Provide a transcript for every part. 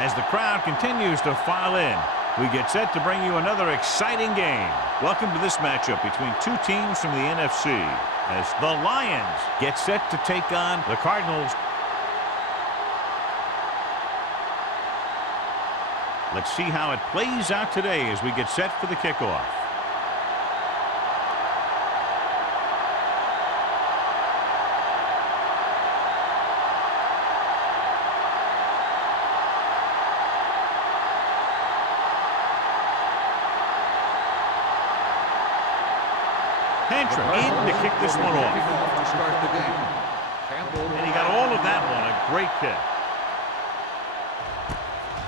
As the crowd continues to file in, we get set to bring you another exciting game. Welcome to this matchup between two teams from the NFC as the Lions get set to take on the Cardinals. Let's see how it plays out today as we get set for the kickoff. In to kick this one off. To start the game. And he got all of that one. A great kick.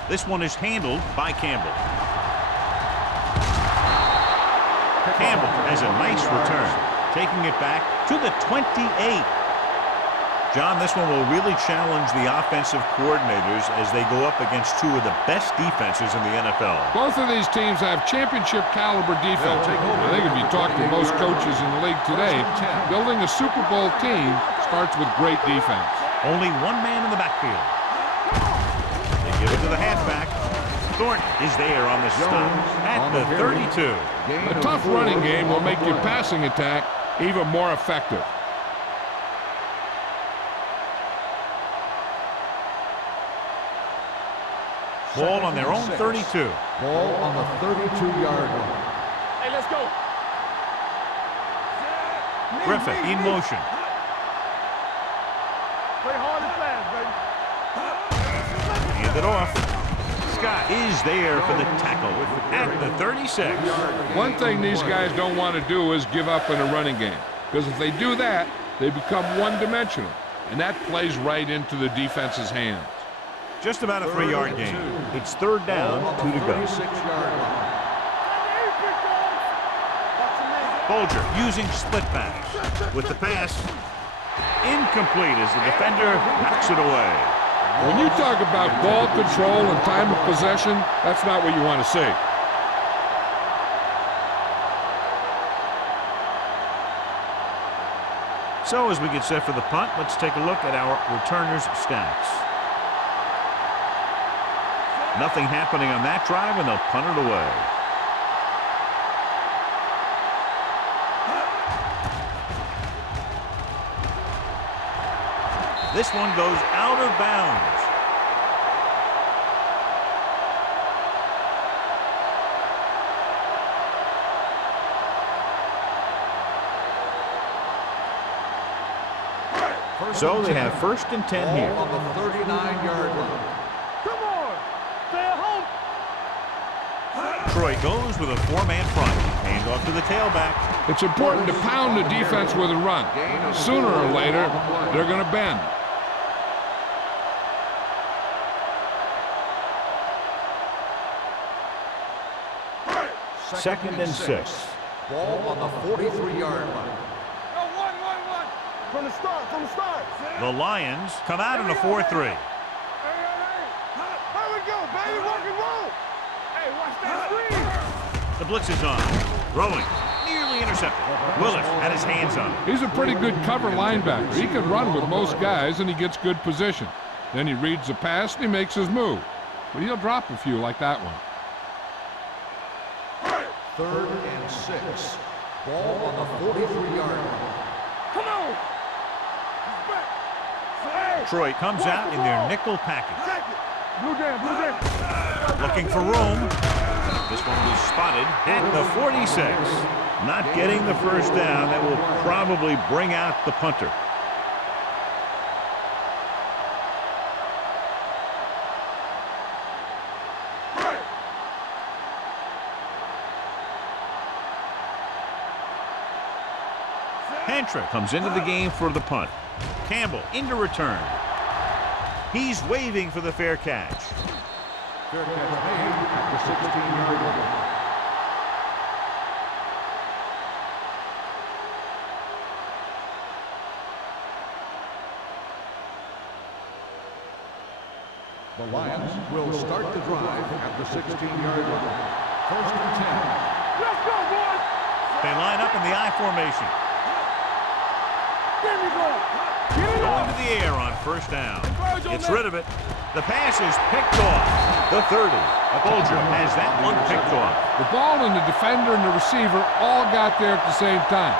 This one is handled by Campbell. Campbell has a nice return, taking it back to the 28. John, this one will really challenge the offensive coordinators as they go up against two of the best defenses in the NFL. Both of these teams have championship caliber defense. I think if you talk to most coaches in the league today, building a Super Bowl team starts with great defense. Only one man in the backfield. They give it to the halfback. Thornton is there on the stop at the 32. A tough running game will make your passing attack even more effective. Ball on their own 32. Ball on the 32-yard line. Hey, let's go. Griffith in motion. Play hard and fast, baby. Hand it off. Scott is there for the tackle at the 36. One thing these guys don't want to do is give up in a running game, because if they do that, they become one-dimensional, and that plays right into the defense's hands. Just about a 3-yard gain. It's third down, 2 to go. 36-yard line. Bolger using split pass. With the pass, incomplete as the defender knocks it away. When you talk about ball control and time of possession, that's not what you want to see. So as we get set for the punt, let's take a look at our returners' stats. Nothing happening on that drive, and they'll punt it away. This one goes out of bounds. So they have first and 10 here. On the 39-yard line. Troy goes with a 4-man front. Hand off to the tailback. It's important to pound the defense with a run. Sooner or later, they're going to bend. Second and 6. Ball on the 43-yard line. One. From the start. The Lions come out in a 4-3. Here we go, baby. Rock and roll. Hey, watch that screen. The blitz is on. Throwing. Nearly intercepted. Willis had his hands on it. He's a pretty good cover linebacker. He can run with most guys, and he gets good position. Then he reads the pass, and he makes his move. But he'll drop a few like that one. Third and 6. Ball on the 43-yard line. Come on. Detroit comes out in their nickel package. Blue jam. Looking for room. This one was spotted at the 46. Not getting the first down. That will probably bring out the punter. Hantra comes into the game for the punt. Campbell into return. He's waving for the fair catch. Fair catch made at the 16-yard line. The Lions will start the drive at the 16-yard line. First and 10. Let's go, boys. They line up in the I formation. There we go. Get it Going up. to the air on first down. Gets rid of it. The pass is picked off. The 30. Bolger has that one picked off. The ball and the defender and the receiver all got there at the same time.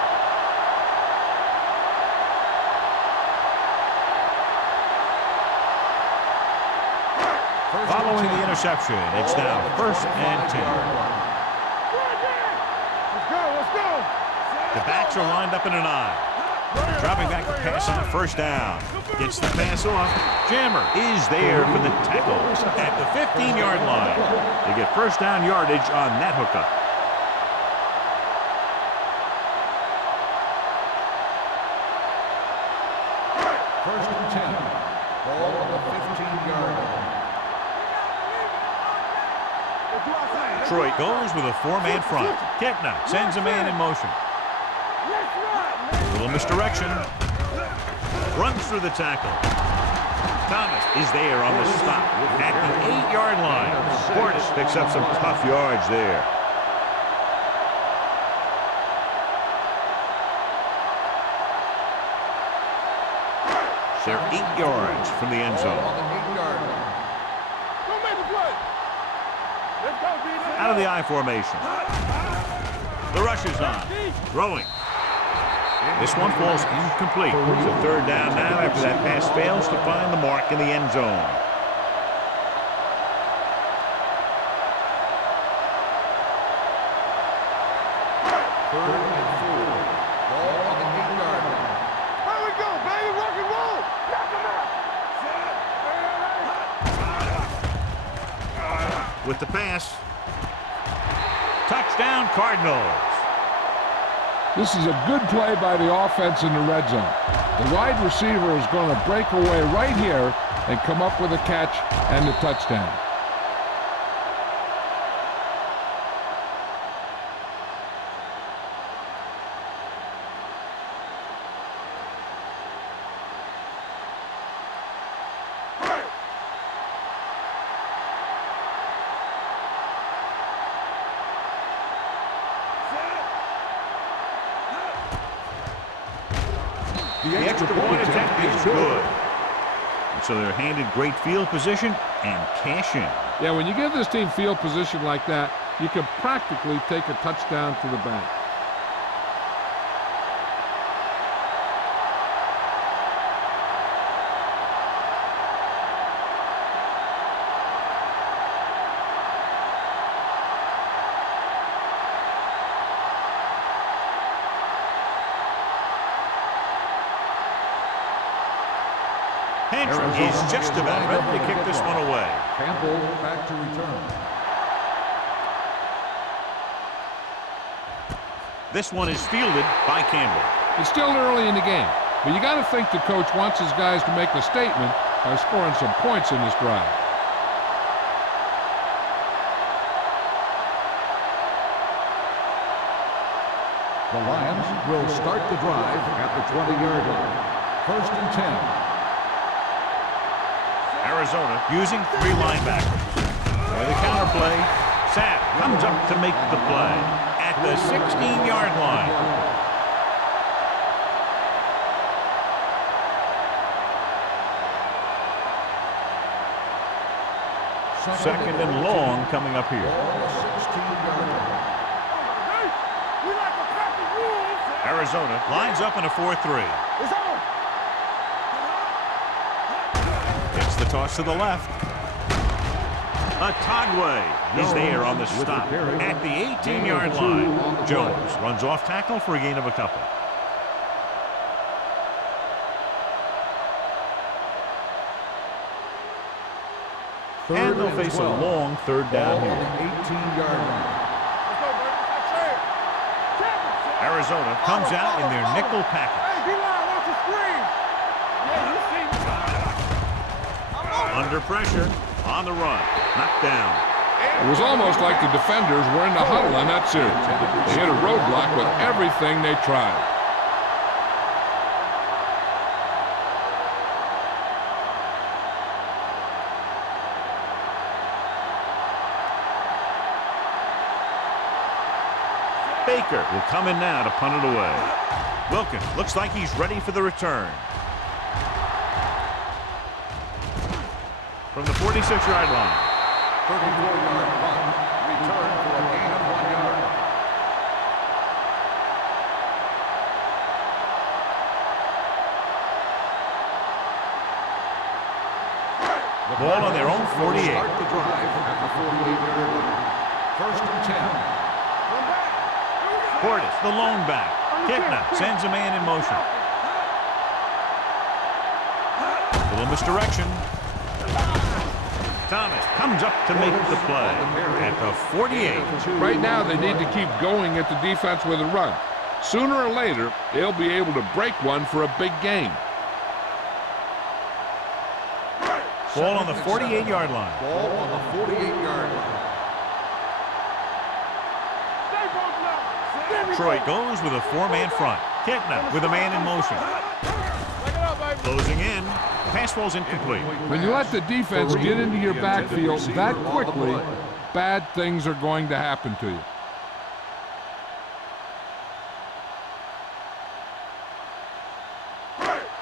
Following the interception, it's now 1st and 10. Let's go, let's go. The backs are lined up in an I. Dropping back to pass on 1st down. Gets the pass off. Jammer is there for the tackle at the 15-yard line. They get 1st down yardage on that hookup. First and 10. Ball on the 15-yard line. Detroit goes with a 4-man front. Kekna sends a man in motion. A little misdirection. Runs through the tackle. Thomas is there on the stop at the 8-yard line. Portis picks up some tough yards there. They're 8 yards from the end zone. On the 8-yard line. Don't make the play. Let's go, D-line. Out of the I formation. The rush is on. Throwing. This one falls incomplete. It's a 3rd down now after that pass fails to find the mark in the end zone. Third and 4. Ball on the 8-yard line. Here we go, baby. Rock and roll. Knock him out. With the pass. Touchdown, Cardinals. This is a good play by the offense in the red zone. The wide receiver is going to break away right here and come up with a catch and the touchdown. The extra point attempt is good. And so they're handed great field position and cash in. Yeah, when you give this team field position like that, you can practically take a touchdown to the bank. Tantrum is just about ready to kick this one away. Campbell back to return. This one is fielded by Campbell. It's still early in the game, but you got to think the coach wants his guys to make a statement by scoring some points in this drive. The Lions will start the drive at the 20-yard line. 1st and 10. Arizona using 3 linebackers. With a counterplay, Sapp comes up to make the play at the 16-yard line. Second and long coming up here. Ball on the 16-yard line. We like to practice rules. Arizona lines up in a 4-3. It's on. It's the toss to the left. Atagwe is there on the stop at the 18-yard line. Jones runs off tackle for a gain of a couple. And they'll face a long 3rd down Ball on here. the 18-yard line. Let's go, baby. That's it. Arizona comes out in their nickel package. Hey, D-line, watch the screen. Yeah, you see me. Under pressure, on the run, knocked down. It was almost like the defenders were in the huddle on that series. They hit a roadblock with everything they tried. Baker will come in now to punt it away. Wilkins looks like he's ready for the return. From the 46-yard line. 34-yard punt. Return for a gain of 1 yard. Ball on their own 48. Start the drive at the 48-yard line. First and 10. Portis, the lone back. Kitna sends a man in motion. Little misdirection. Thomas comes up to make the play at the 48. Right now, they need to keep going at the defense with a run. Sooner or later, they'll be able to break one for a big gain. Ball on the 48-yard line. Ball on the 48-yard line. Detroit goes with a 4-man front. Kitna with a man in motion. Closing in. Pass falls incomplete. When you let the defense get into your backfield that quickly, bad things are going to happen to you.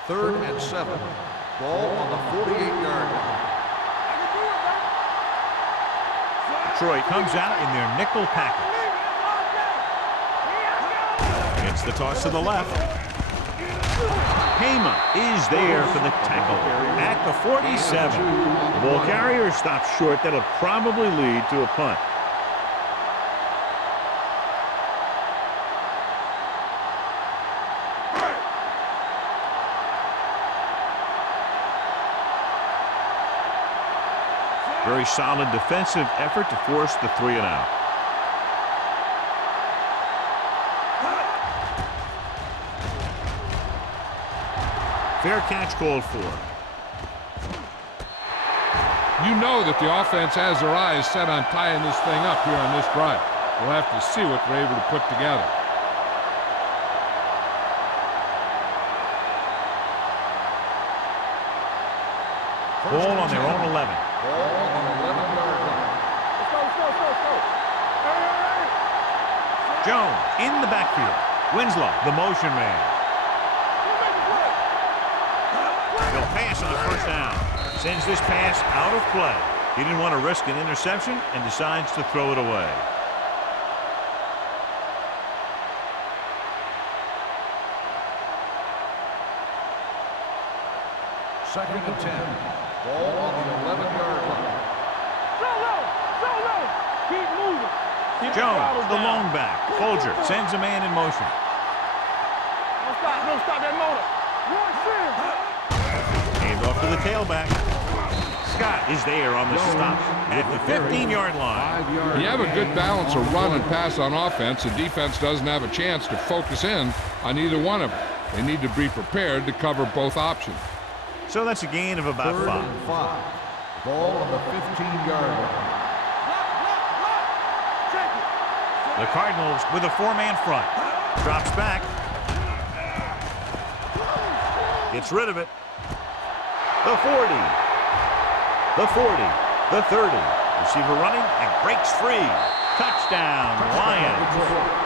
Third and 7. Ball on the 48-yard line. Detroit comes out in their nickel package. It's the toss to the left. Hema is there for the tackle at the 47. The ball carrier stops short. That'll probably lead to a punt. Very solid defensive effort to force the 3 and out. Fair catch called for. You know that the offense has their eyes set on tying this thing up here on this drive. We'll have to see what they're able to put together. Ball on their own 11. Ball on the 11-yard line. Jones in the backfield. Winslow, the motion man. He'll pass on the first down. Sends this pass out of play. He didn't want to risk an interception and decides to throw it away. Second and 10. Ball on the 11-yard line. Keep moving. Jones, the lone back. Folger sends a man in motion. Don't stop that motor. Hand off to the tailback. Scott is there on the stop at the 15-yard line. You have a good balance of run and pass on offense. The defense doesn't have a chance to focus in on either one of them. They need to be prepared to cover both options. So that's a gain of about Third 5. and 5. Ball on the 15-yard line. The Cardinals with a 4-man front. Drops back. Gets rid of it. The 40. The 40. The 30. Receiver running and breaks free. Touchdown, Lions.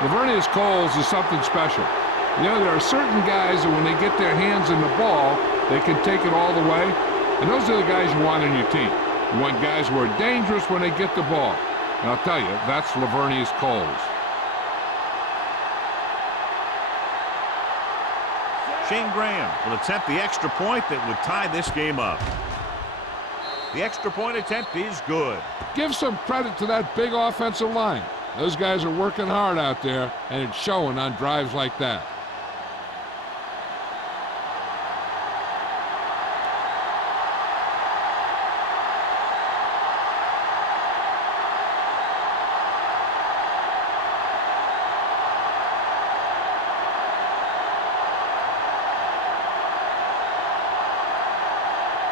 Lavernius Coles is something special. You know, there are certain guys that when they get their hands in the ball, they can take it all the way. And those are the guys you want on your team. You want guys who are dangerous when they get the ball. And I'll tell you, that's Lavernius Coles. Shane Graham will attempt the extra point that would tie this game up. The extra point attempt is good. Give some credit to that big offensive line. Those guys are working hard out there, and it's showing on drives like that.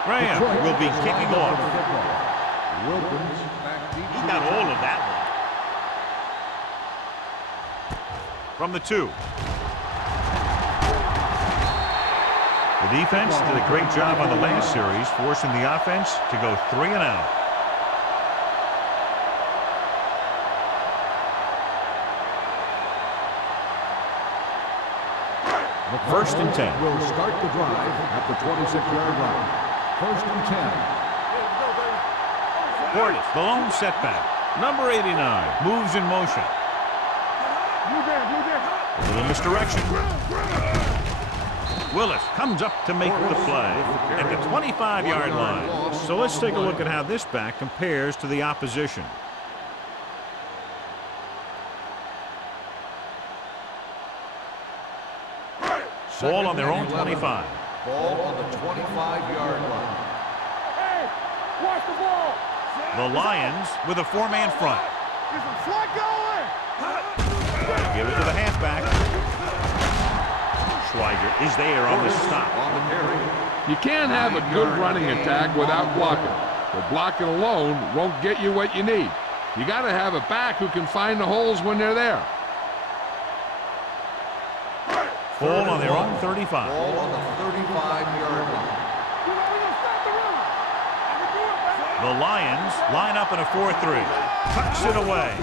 Graham will be kicking off. Wilkins back deep. He got all of that one. From the 2. The defense did a great job on the last series, forcing the offense to go 3 and out. First and 10. Will start the drive at the 26-yard line. First and 10. Portis, the lone setback. Number 89 moves in motion. A little misdirection. Willis comes up to make the play at the 25-yard line. So let's take a look at how this back compares to the opposition. Ball on their own 25. Ball on the 25-yard line. Hey, watch the ball. The Lions with a four-man front. There's a flag going. Give it to the halfback. Schweiger is there on the stop. On the carry. You can't have a good running attack without blocking. But blocking alone won't get you what you need. You got to have a back who can find the holes when they're there. Ball on their own 35. Ball on the 35-yard line. The Lions line up in a 4-3. Tucks it away.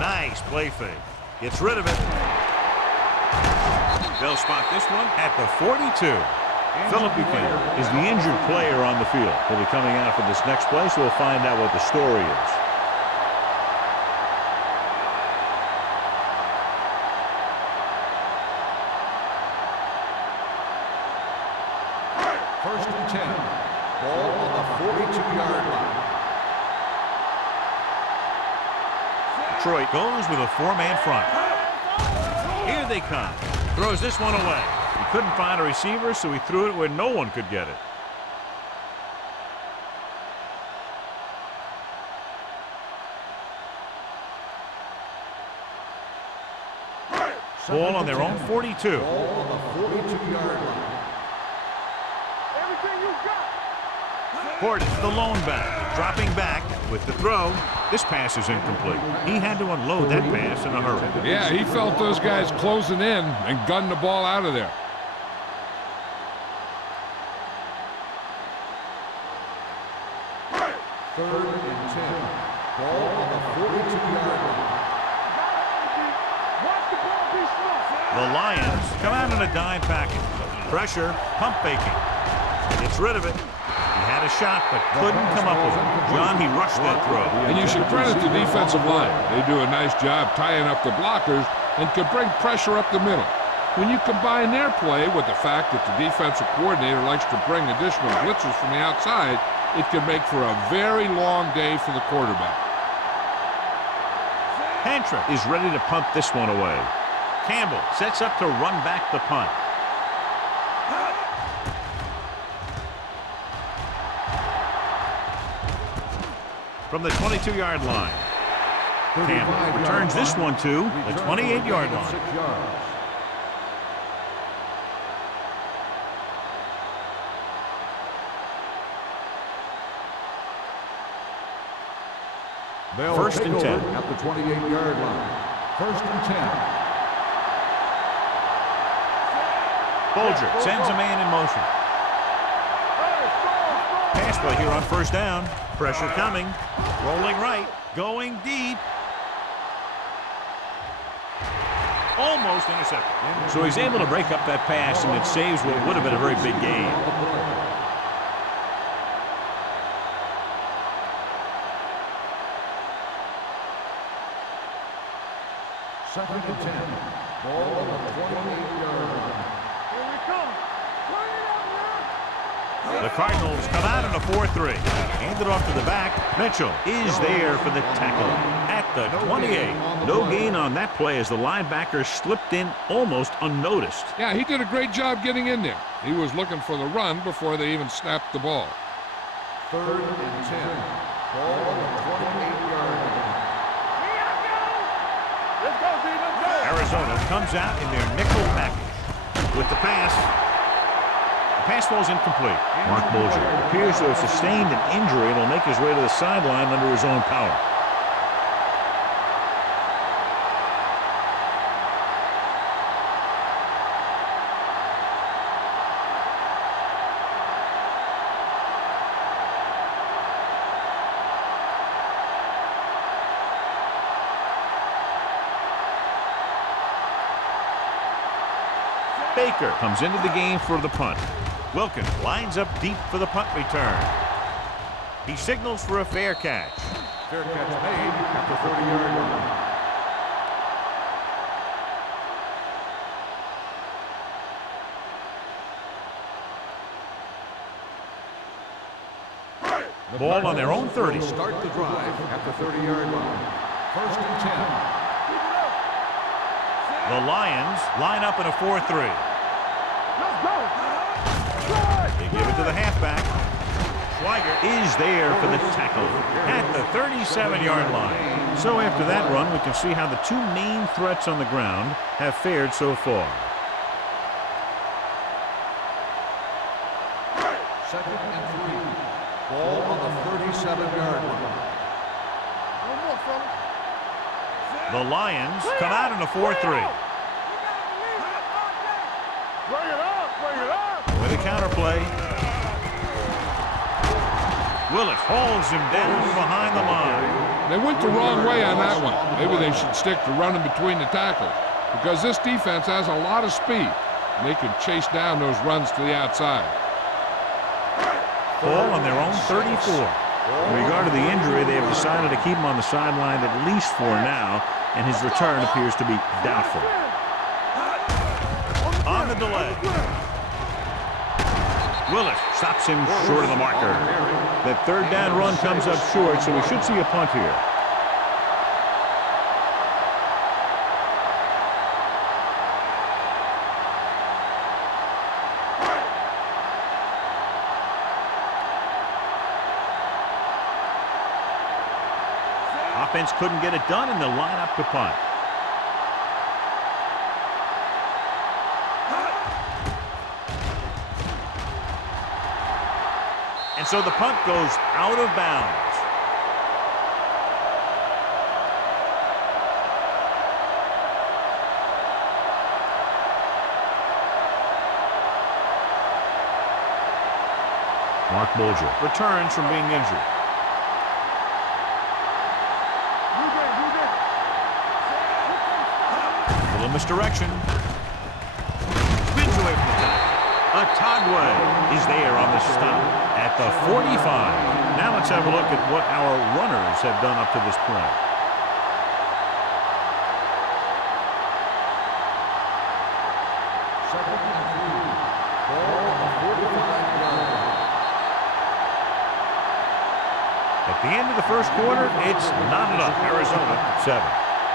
Nice play fake. Gets rid of it. They'll spot this one at the 42. Philip Buchanan is the injured player on the field. He'll be coming out for this next play, so we'll find out what the story is. First and 10. Ball on the 42-yard line. Detroit goes with a four-man front. Here they come. Throws this one away. He couldn't find a receiver, so he threw it where no one could get it. Ball on their own 42. Ball on the 42-yard line. Everything you got. Portis, the lone back, dropping back with the throw. This pass is incomplete. He had to unload that pass in a hurry. Yeah, he felt those guys closing in and gunned the ball out of there. Third and 10. Ball on the 42-yard line. Watch the ball be smart. The Lions come out in a dime package. Pressure, pump faking. Gets rid of it. He had a shot, but couldn't come up with it. John, he rushed that throw. And you should credit the defensive line. They do a nice job tying up the blockers and can bring pressure up the middle. When you combine their play with the fact that the defensive coordinator likes to bring additional blitzers from the outside, it can make for a very long day for the quarterback. Pantra is ready to punt this one away. Campbell sets up to run back the punt. From the 22-yard line. Campbell returns this one to the 28-yard line. 6 yards. First and 10. At the 28-yard line. First and 10. Bolger sends a man in motion. Pass play here on first down. Pressure coming. Rolling right. Going deep. Almost intercepted. So he's able to break up that pass, and it saves what would have been a very big gain. Second and 10. Ball on the 28-yard line. Here we come. Turn it up now. The Cardinals come out in a 4-3. Hand it off to the back. Mitchell is there for the tackle at the 28. No gain on that play as the linebacker slipped in almost unnoticed. Yeah, he did a great job getting in there. He was looking for the run before they even snapped the ball. Third and 10. Ball on the 28-yard line. Let's go, D. Let's go. Arizona comes out in their nickel package with the pass. The pass falls incomplete. Mark Bolger appears to have sustained an injury and will make his way to the sideline under his own power. Baker comes into the game for the punt. Wilkins lines up deep for the punt return. He signals for a fair catch. Fair catch made at the 30-yard line. Ball on their own 30. Start the drive at the 30-yard line. First and 10. The Lions line up in a 4-3. Let's go. They give it to the halfback. Schweiger is there for the tackle at the 37-yard line. So after that run, we can see how the two main threats on the ground have fared so far. Second and 3. Ball on the 37-yard line. One more, fella. The Lions come out in a 4-3. Bring it up. Bring it up. With a counterplay. Willis hauls him down behind the line. They went the wrong way on that one. Maybe they should stick to running between the tackles because this defense has a lot of speed. And they can chase down those runs to the outside. Ball on their own 34. In regard to the injury, they have decided to keep him on the sideline at least for now, and his return appears to be doubtful. On the delay. Willis stops him short of the marker. That third down run comes up short, so we should see a punt here. Offense couldn't get it done, and they'll line up to punt. And so the punt goes out of bounds. Mark Bulger returns from being injured. A little misdirection. Spins away from the tackle. Atagwe is there on the stop at the 45. Now let's have a look at what our runners have done up to this point. Second and 3. Ball on the 45-yard line. At the end of the first quarter, it's not enough. Arizona 7,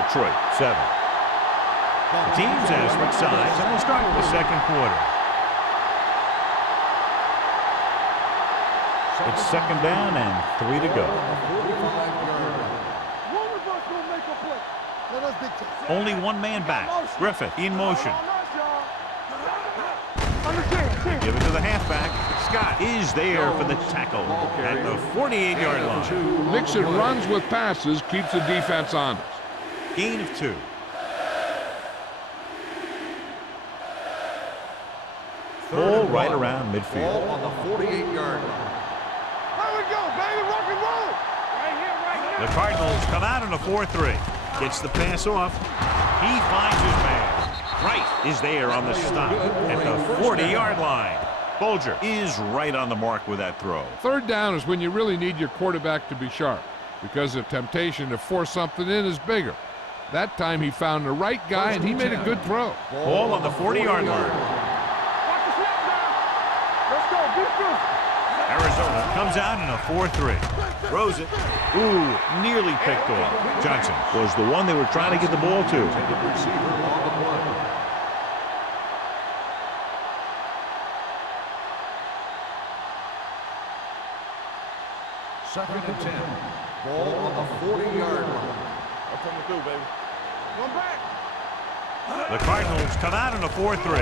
Detroit 7. The teams have switched sides, and we'll start the second quarter. It's second down and 3 to go. Only one man back. Griffith in motion. Give it to the halfback. Scott is there for the tackle at the 48-yard line. Mixing runs with passes keeps the defense honest. Gain of 2. Ball right around midfield. Ball on the 48-yard line. There we go, baby. Rock and roll. Right here, right here. The Cardinals come out in a 4-3. Gets the pass off. He finds his man. Wright is there on the stop at the 40-yard line. Bulger is right on the mark with that throw. Third down is when you really need your quarterback to be sharp because the temptation to force something in is bigger. That time he found the right guy and he made a good throw. Ball on the 40-yard line. Watch the snap down. Let's go. Defense. Arizona comes out in a 4-3. Throws it. Ooh, nearly picked off. Johnson was the one they were trying to get the ball to. Receiver on the play. Second and 10. Ball on the 40-yard line. I'm coming through, baby. One back. The Cardinals come out in a 4-3.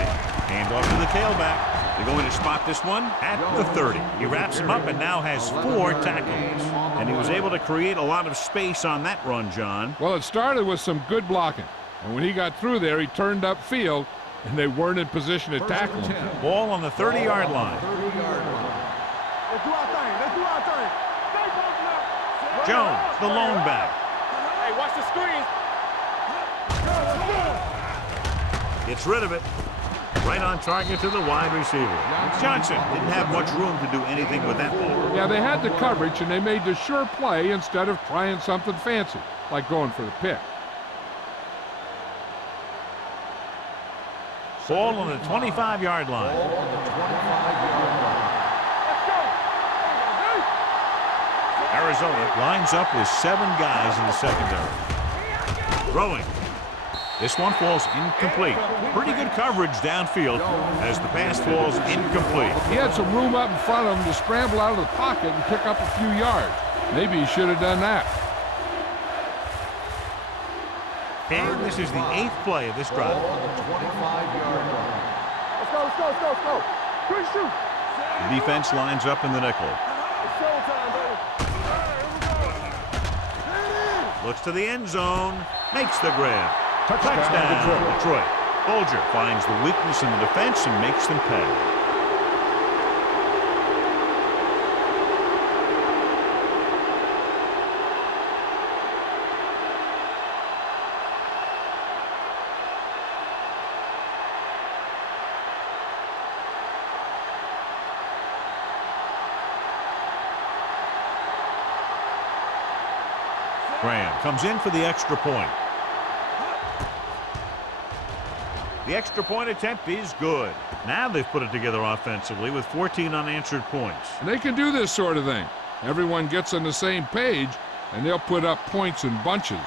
Hand off to the tailback. They're going to spot this one at the 30. He wraps him up and now has 4 tackles. And he was able to create a lot of space on that run, John. Well, it started with some good blocking. And when he got through there, he turned upfield, and they weren't in position to tackle him. Ball on the 30-yard line. 30-yard line. Let's do our thing. Let's do our thing. Stay focused now. Jones, the lone back. Hey, watch the screen. Gets rid of it. Right on target to the wide receiver. Johnson didn't have much room to do anything with that ball. Yeah, they had the coverage, and they made the sure play instead of trying something fancy, like going for the pick. Ball on the 25-yard line. Ball on the 25-yard line. Arizona lines up with 7 guys in the secondary. Throwing. This one falls incomplete. Pretty good coverage downfield as the pass falls incomplete. He had some room up in front of him to scramble out of the pocket and pick up a few yards. Maybe he should have done that. And this is the 8th play of this drive. Ball on the 25-yard line. Let's go, let's go, let's go, let's go. Quick shoot. The defense lines up in the nickel. It's showtime, baby. Looks to the end zone. Makes the grab. Touchdown, Detroit. Bolger finds the weakness in the defense and makes them pay. Graham comes in for the extra point. The extra point attempt is good. Now they've put it together offensively with 14 unanswered points. And they can do this sort of thing. Everyone gets on the same page, and they'll put up points in bunches.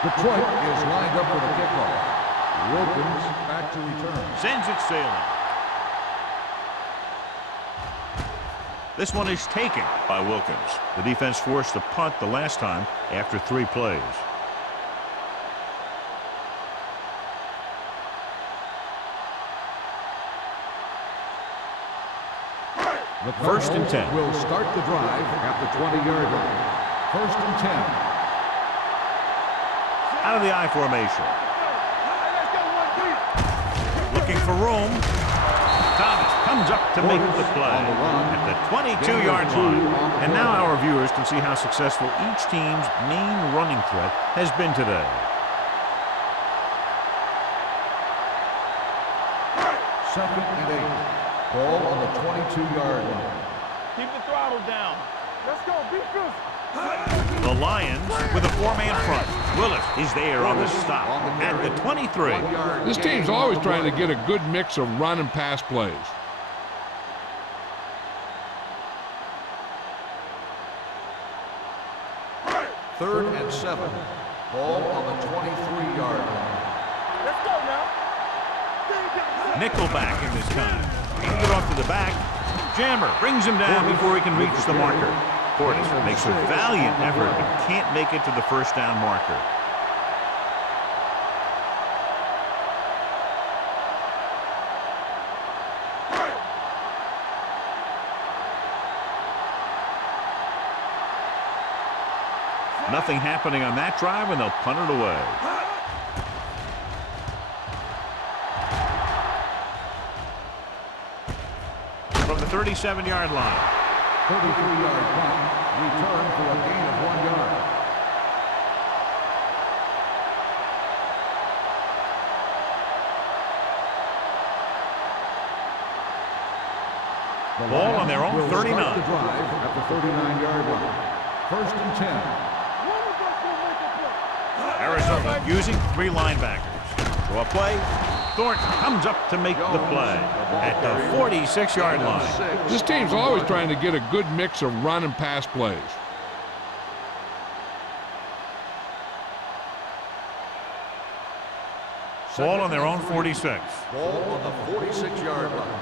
Detroit is lined up for the kickoff. Wilkins back to return. Sends it sailing. This one is taken by Wilkins. The defense forced a punt the last time after 3 plays. The First and 10. will start the drive at the 20-yard line. First and 10. Out of the I formation. Looking for room. Thomas comes up to make the play at the 22-yard line. And now our viewers can see how successful each team's main running threat has been today. Second and 8. Ball on the 22-yard line. Keep the throttle down. Let's go, beat this. The Lions with a 4-man front. Willis is there on the stop at the 23. This team's always trying to get a good mix of run and pass plays. Third and 7. Ball on the 23-yard line. Let's go now. Nickelback in this time. Hand it off to the back. Jammer brings him down before he can reach the marker. Portis makes a valiant effort but can't make it to the first down marker. Nothing happening on that drive, and they'll punt it away. From the 37-yard line. 33-yard punt. Return for a gain of 1 yard. The Ball on their own will 39. Start the drive at the 39-yard line. First and 10. Arizona using 3 linebackers. For a play, Thornton comes up to make the play at the 46-yard line. This team's always trying to get a good mix of run and pass plays. Ball on their own 46. Ball on the 46-yard line.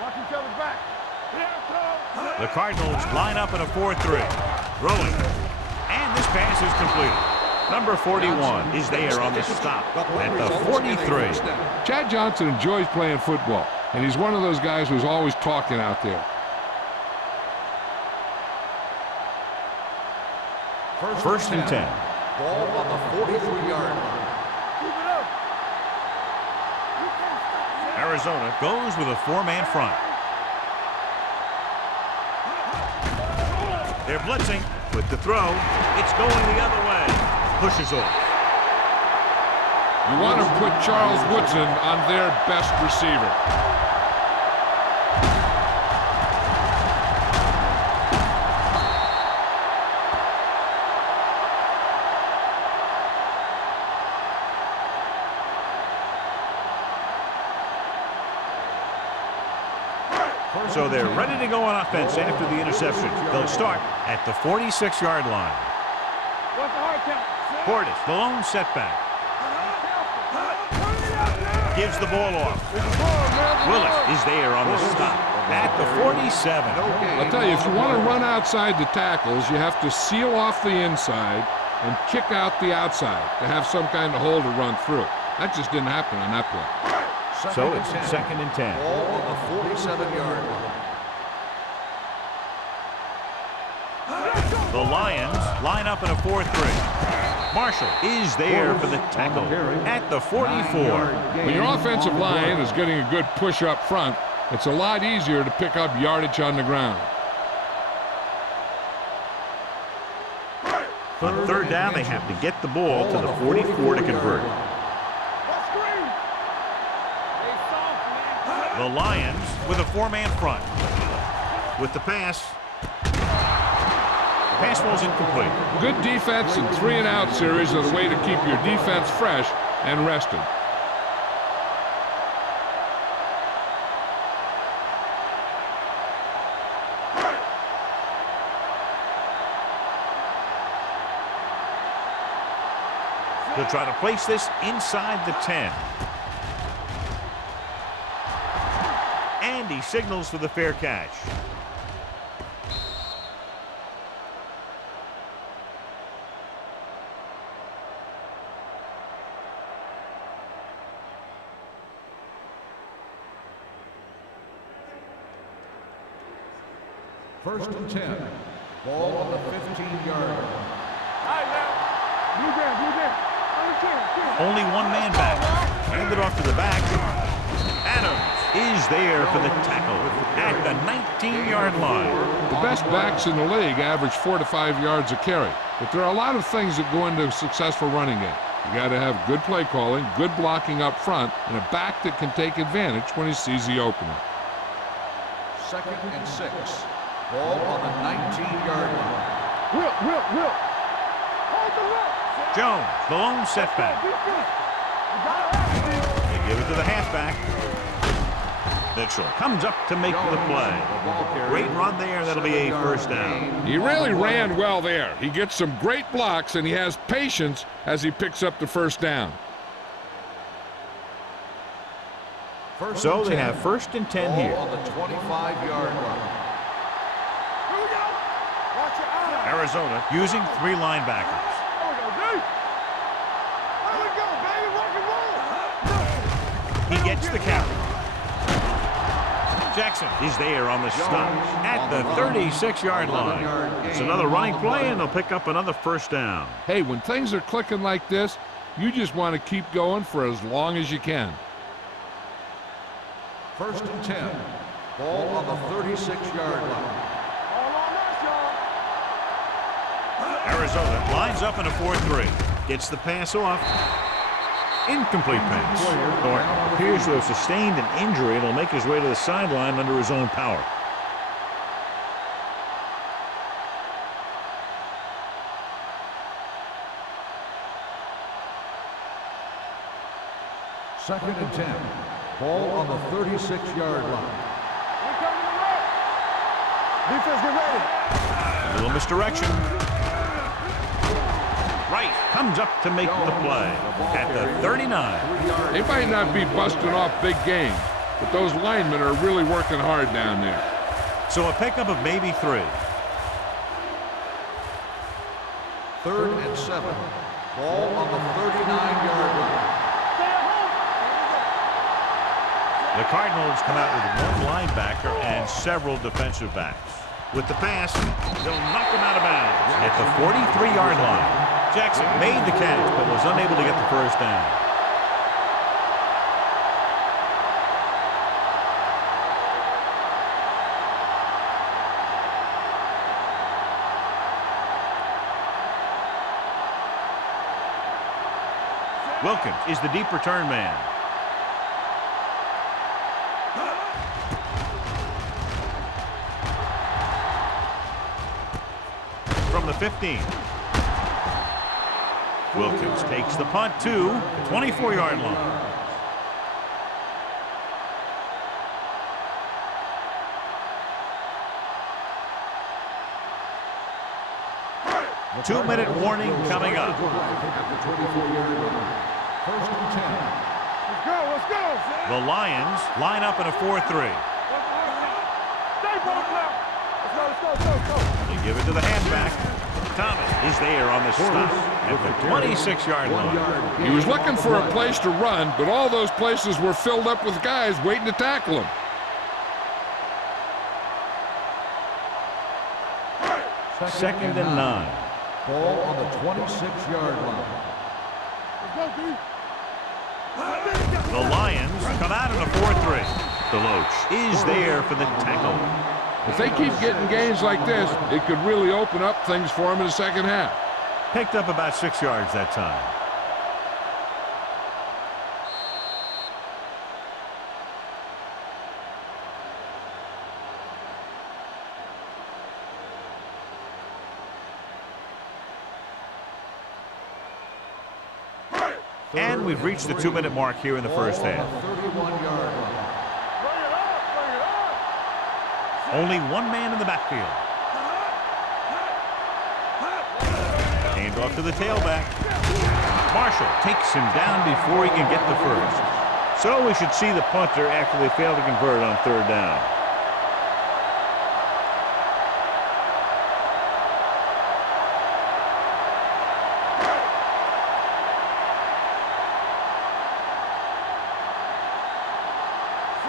Watch each other back. The Cardinals line up in a 4-3. Throwing. And this pass is completed. Number 41 is there on the stop at the 43. Chad Johnson enjoys playing football, and he's one of those guys who's always talking out there. First and 10. Ball on the 43-yard line. Keep it up. Arizona goes with a 4-man front. They're blitzing with the throw. It's going the other way. Pushes off. You want to put Charles Woodson on their best receiver. So they're ready to go on offense after the interception. They'll start at the 46-yard line. What's the hard count? Portis, the lone setback. Gives the ball off. Willis is there on the stop at the 47. I'll tell you, if you want to run outside the tackles, you have to seal off the inside and kick out the outside to have some kind of hole to run through. That just didn't happen on that play. So it's 2nd and 10. Ball on the 47-yard line. The Lions line up in a 4-3. Marshall is there for the tackle at the 44. When your offensive line is getting a good push up front, it's a lot easier to pick up yardage on the ground. On 3rd down, they have to get the ball to the 44 to convert. The Lions with a 4-man front. With the pass. The pass ball's incomplete. Good defense and 3-and-out series are the way to keep your defense fresh and rested. They'll try to place this inside the 10. And he signals for the fair catch. First and 10. Ball on the 15-yard line. Only one man back. Handed off to the back. Adams is there for the tackle at the 19-yard line. The best backs in the league average 4 to 5 yards a carry. But there are a lot of things that go into a successful running game. You got to have good play calling, good blocking up front, and a back that can take advantage when he sees the opening. 2nd and 6. Ball on the 19-yard line. Will. Hold the will. Jones, the lone setback. They give it to the halfback. Mitchell comes up to make the play. Great run there. That'll be a 1st down. He really ran well there. He gets some great blocks, and he has patience as he picks up the 1st down. So they have 1st and 10 here. On the 25-yard line. Arizona using 3 linebackers. He gets the carry. Jackson is there on the stop at the 36-yard line. It's another running play, and they'll pick up another 1st down. Hey, when things are clicking like this, you just want to keep going for as long as you can. 1st and 10. Ball on the 36-yard line. Arizona lines up in a 4-3. Gets the pass off. Incomplete pass. Thornton appears to have sustained an injury and will make his way to the sideline under his own power. Second and 10. Ball on the 36-yard line. Defense, get ready. A little misdirection. Right comes up to make the play at the 39. They might not be busting off big games, but those linemen are really working hard down there. So a pickup of maybe 3. 3rd and 7. Ball on the 39-yard line. The Cardinals come out with 1 linebacker and several defensive backs. With the pass, they'll knock him out of bounds at the 43-yard line. Jackson made the catch, but was unable to get the 1st down. 2nd Wilkins is the deep return man. From the 15. Wilkins takes the punt to the 24-yard line. 2-minute warning coming up. Let's go. The Lions line up in a 4-3. Stay ball left. Let's go. They give it to the halfback. Thomas is there on the stop at the 26-yard line. He was looking for a place to run, but all those places were filled up with guys waiting to tackle him. Second and 9. Ball on the 26-yard line. Let's go, D. The Lions come out in a 4-3. Deloach is there for the tackle. If they keep getting gains like this, it could really open up things for them in the second half. Picked up about 6 yards that time. And we've reached the 2-minute mark here in the first half. 31-yard line. Bring it up. Only one man in the backfield. Hand off to the tailback. Marshall takes him down before he can get the first. So we should see the punter after they fail to convert on 3rd down.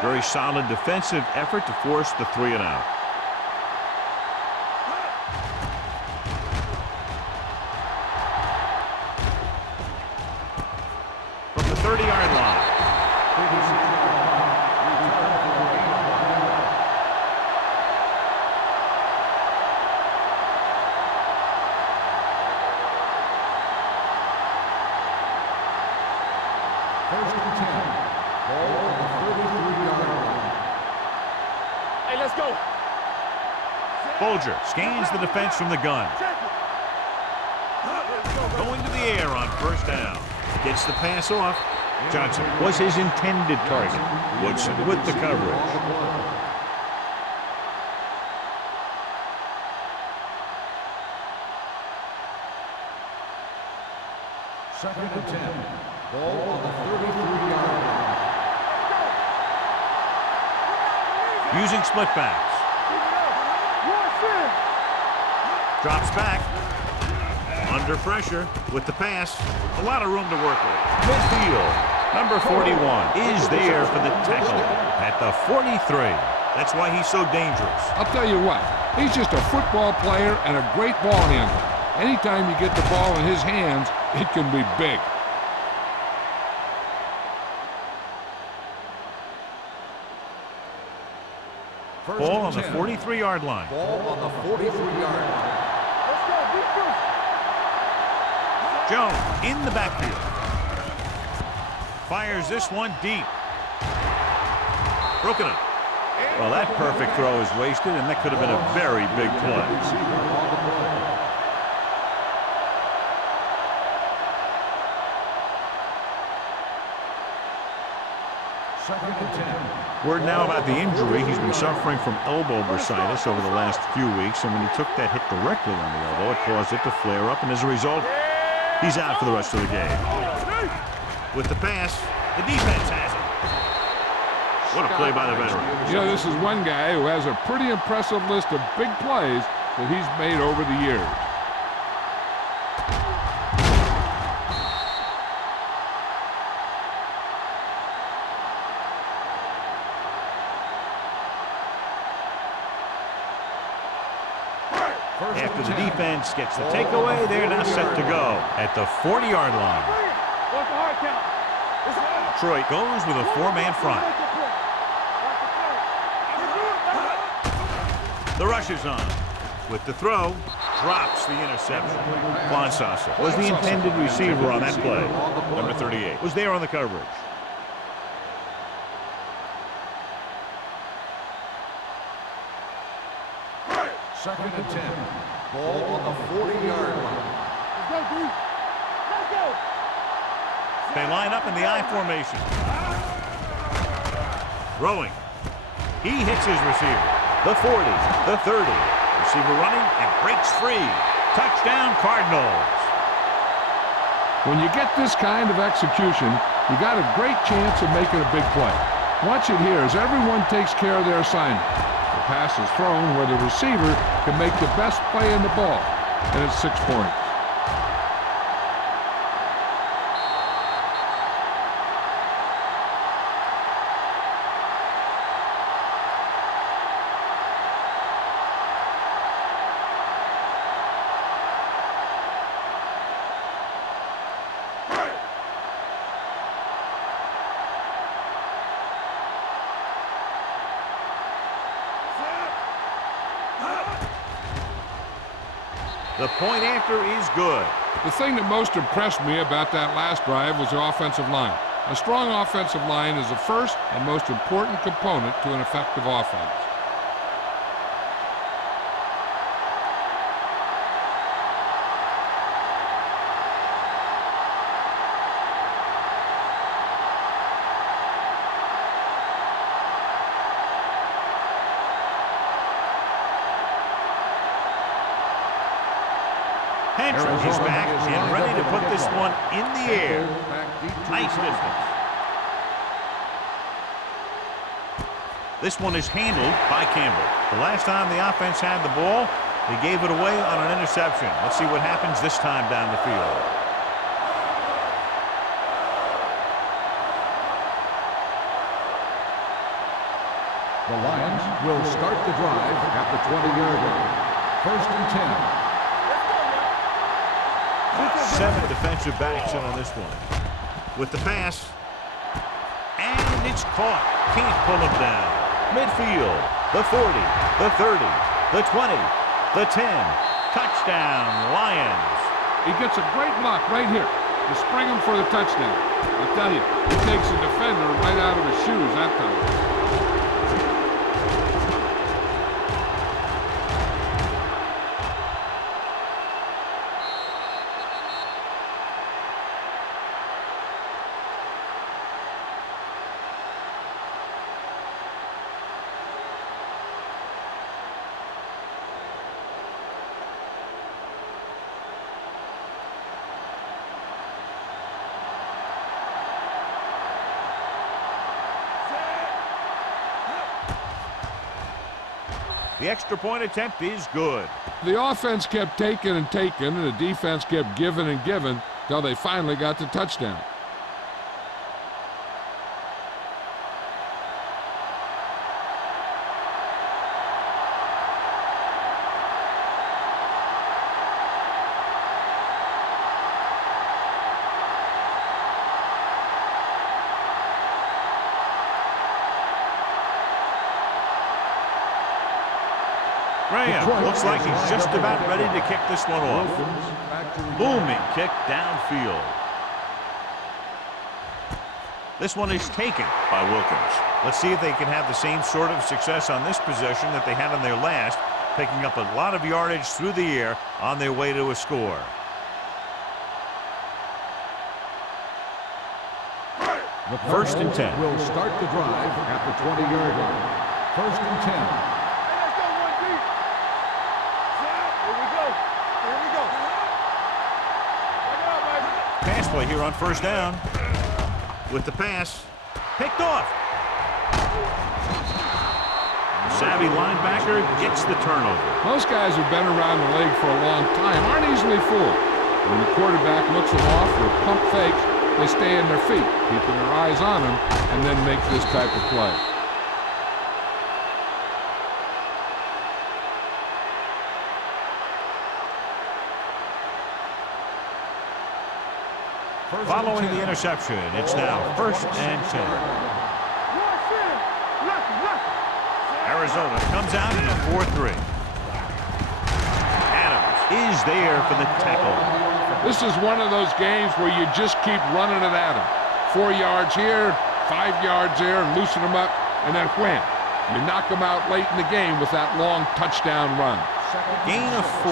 Very solid defensive effort to force the 3 and out. From the 30-yard line. First and 10. Ball on the 33-yard line. Hey, let's go. Folger scans the defense from the gun. Going to the air on 1st down. Gets the pass off. Johnson was his intended target. Woodson with the coverage. Second and 10. Ball on the 33-yard line. Using split backs. Drops back. Under pressure with the pass. A lot of room to work with. Midfield. Number 41 is there for the tackle at the 43. That's why he's so dangerous. I'll tell you what, he's just a football player and a great ball handler. Anytime you get the ball in his hands, it can be big. Ball on the 43-yard line. Ball on the 43-yard line. Jones in the backfield. Fires this one deep. Broken up. Well, that perfect throw is wasted, and that could have been a very big play. Second and 10. Word now about the injury. He's been suffering from elbow bursitis over the last few weeks, and when he took that hit directly on the elbow, it caused it to flare up, and as a result, he's out for the rest of the game. With the pass, the defense has it. What a play by the veteran. You know, this is one guy who has a pretty impressive list of big plays that he's made over the years. After the defense gets the takeaway, they're now set to go at the 40-yard line. What's the hard count? Detroit goes with a 4-man front. The rush is on. With the throw, drops the interception. Sasa was the intended receiver on that play. Number 38 was there on the coverage. Second and 10. Ball on the 40-yard line. Let's go, D. Let's go. They line up in the I formation. Throwing. He hits his receiver. The 40, the 30. Receiver running and breaks free. Touchdown, Cardinals. When you get this kind of execution, you got a great chance of making a big play. Watch it here as everyone takes care of their assignment. The pass is thrown where the receiver can make the best play in the ball, and it's 6 points. The point after is good. The thing that most impressed me about that last drive was the offensive line. A strong offensive line is the first and most important component to an effective offense. He's back and ready to put this one in the air. Nice distance. This one is handled by Campbell. The last time the offense had the ball, they gave it away on an interception. Let's see what happens this time down the field. The Lions will start the drive at the 20-yard line. First and 10. 7 defensive backs in on this one. With the pass. And it's caught. Can't pull him down. Midfield. The 40. The 30. The 20. The 10. Touchdown, Lions. He gets a great block right here to spring him for the touchdown. I tell you, he takes the defender right out of his shoes that time. The extra point attempt is good. The offense kept taking and taking, and the defense kept giving and giving till they finally got the touchdown. Graham looks like he's just about ready to kick this one off. Booming kick downfield. This one is taken by Wilkins. Let's see if they can have the same sort of success on this possession that they had on their last, picking up a lot of yardage through the air on their way to a score. The First and 10. Will start the drive at the 20-yard line. First and 10. Pass play here on first down. With the pass, picked off. Savvy linebacker gets the turnover. Most guys who've been around the league for a long time aren't easily fooled. When the quarterback looks them off or pump fakes, they stay on their feet, keeping their eyes on them, and then make this type of play. Following the interception, it's now first and 10. Arizona comes out in a 4-3. Adams is there for the tackle. This is one of those games where you just keep running it at them. 4 yards here, 5 yards there, and loosen them up, and then wham. You knock them out late in the game with that long touchdown run. Gain of 4.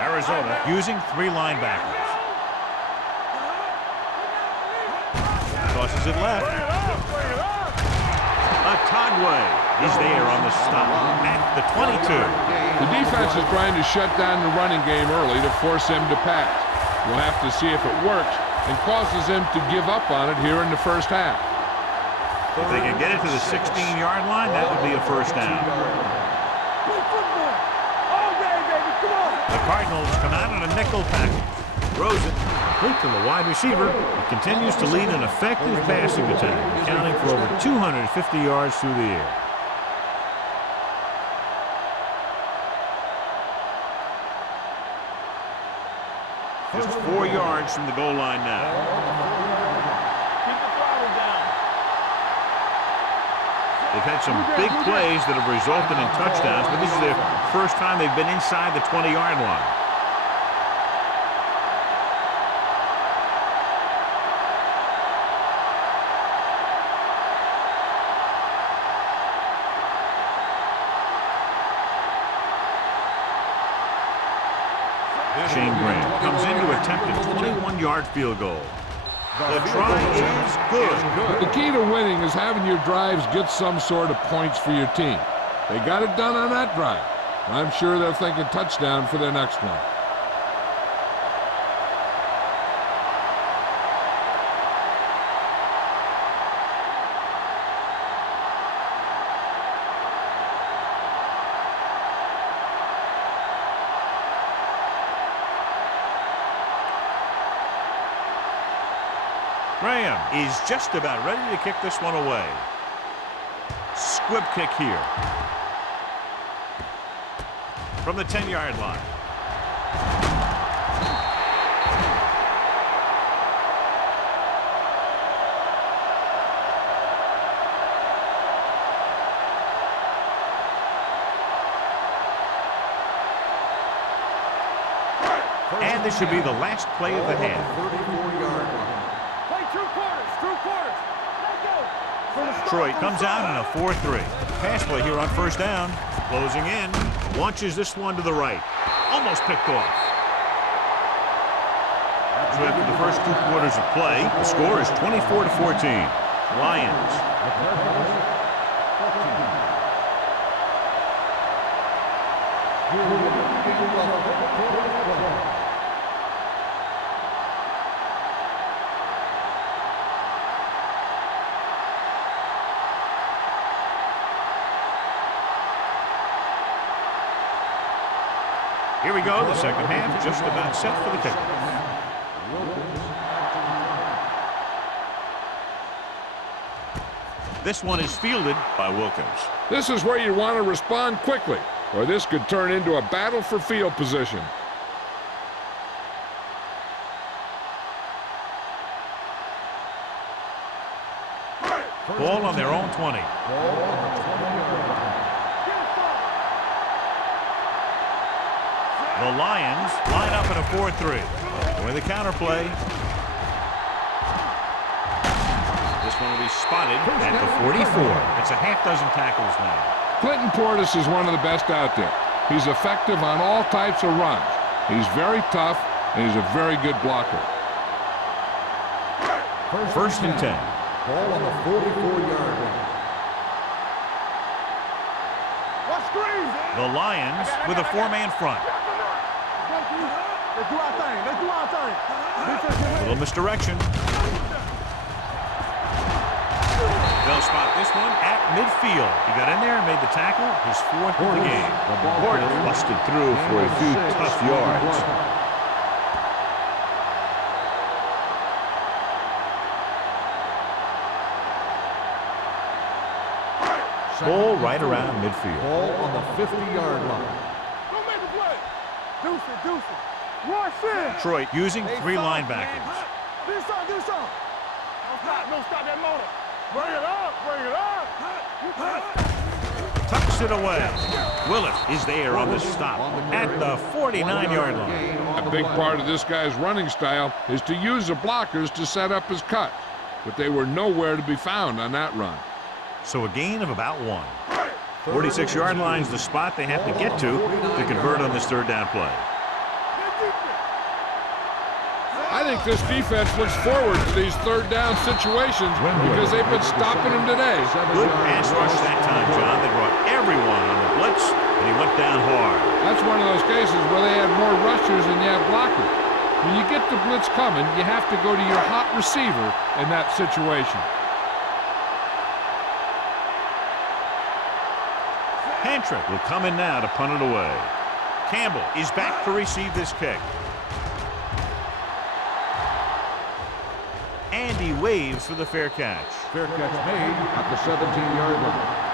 Arizona using 3 linebackers. Tosses it left. Atagwe is there on the stop at the 22. The defense is trying to shut down the running game early to force him to pass. We'll have to see if it works and causes him to give up on it here in the first half. If they can get it to the 16-yard line, that would be a first down. The Cardinals come out in a nickel package. Throws it complete to the wide receiver. He continues to lead an effective passing attack, accounting for over 250 yards through the air. Just 4 yards from the goal line now. Keep the throttle down. They've had some big plays that have resulted in touchdowns, but this is their first time they've been inside the 20-yard line. Shane Graham comes in to attempt a 21-yard field goal. The try is good. The key to winning is having your drives get some sort of points for your team. They got it done on that drive. I'm sure they're thinking touchdown for their next one. Graham is just about ready to kick this one away. Squib kick here. From the 10-yard line. And this should be the last play of the half. 34-yard line. Play 2 quarters. 2 quarters. Let's go. Detroit comes out in a 4-3. Pass play here on first down. Closing in. Launches this one to the right. Almost picked off. So after the first 2 quarters of play, the score is 24-14. Lions. Here we go, the second half, just about set for the kickoff. This one is fielded by Wilkins. This is where you want to respond quickly, or this could turn into a battle for field position. Ball on their own 20. The Lions line up in a 4-3. With a counter play. This one will be spotted at the 44. It's a half dozen tackles now. Clinton Portis is one of the best out there. He's effective on all types of runs. He's very tough, and he's a very good blocker. First and 10. Ball on the 44-yard line. What screen? The Lions with a 4-man front. Let's do our thing. Let's do our thing. A little misdirection. They'll spot this one at midfield. He got in there and made the tackle, his 4th of the game. Portis busted through for a few tough yards. Ball right around midfield. Ball on the 50-yard line. Don't make a play. Deuce it, deuce it. Rush in. Detroit using 3 linebackers. Do something, do something. Don't stop that motor. Bring it up, bring it up. tucks it away. Willis is there on the stop at the 49-yard line. A big part of this guy's running style is to use the blockers to set up his cuts, but they were nowhere to be found on that run. So a gain of about 1. 46-yard line's the spot they have to get to convert on this third down play. I think this defense looks forward to these third down situations because they've been stopping them today. Good pass rush that time, John. They brought everyone on the blitz, and he went down hard. That's one of those cases where they had more rushers than you have blockers. When you get the blitz coming, you have to go to your hot receiver in that situation. Pantrick will come in now to punt it away. Campbell is back to receive this kick. And he waves for the fair catch. Fair catch made at the 17-yard line.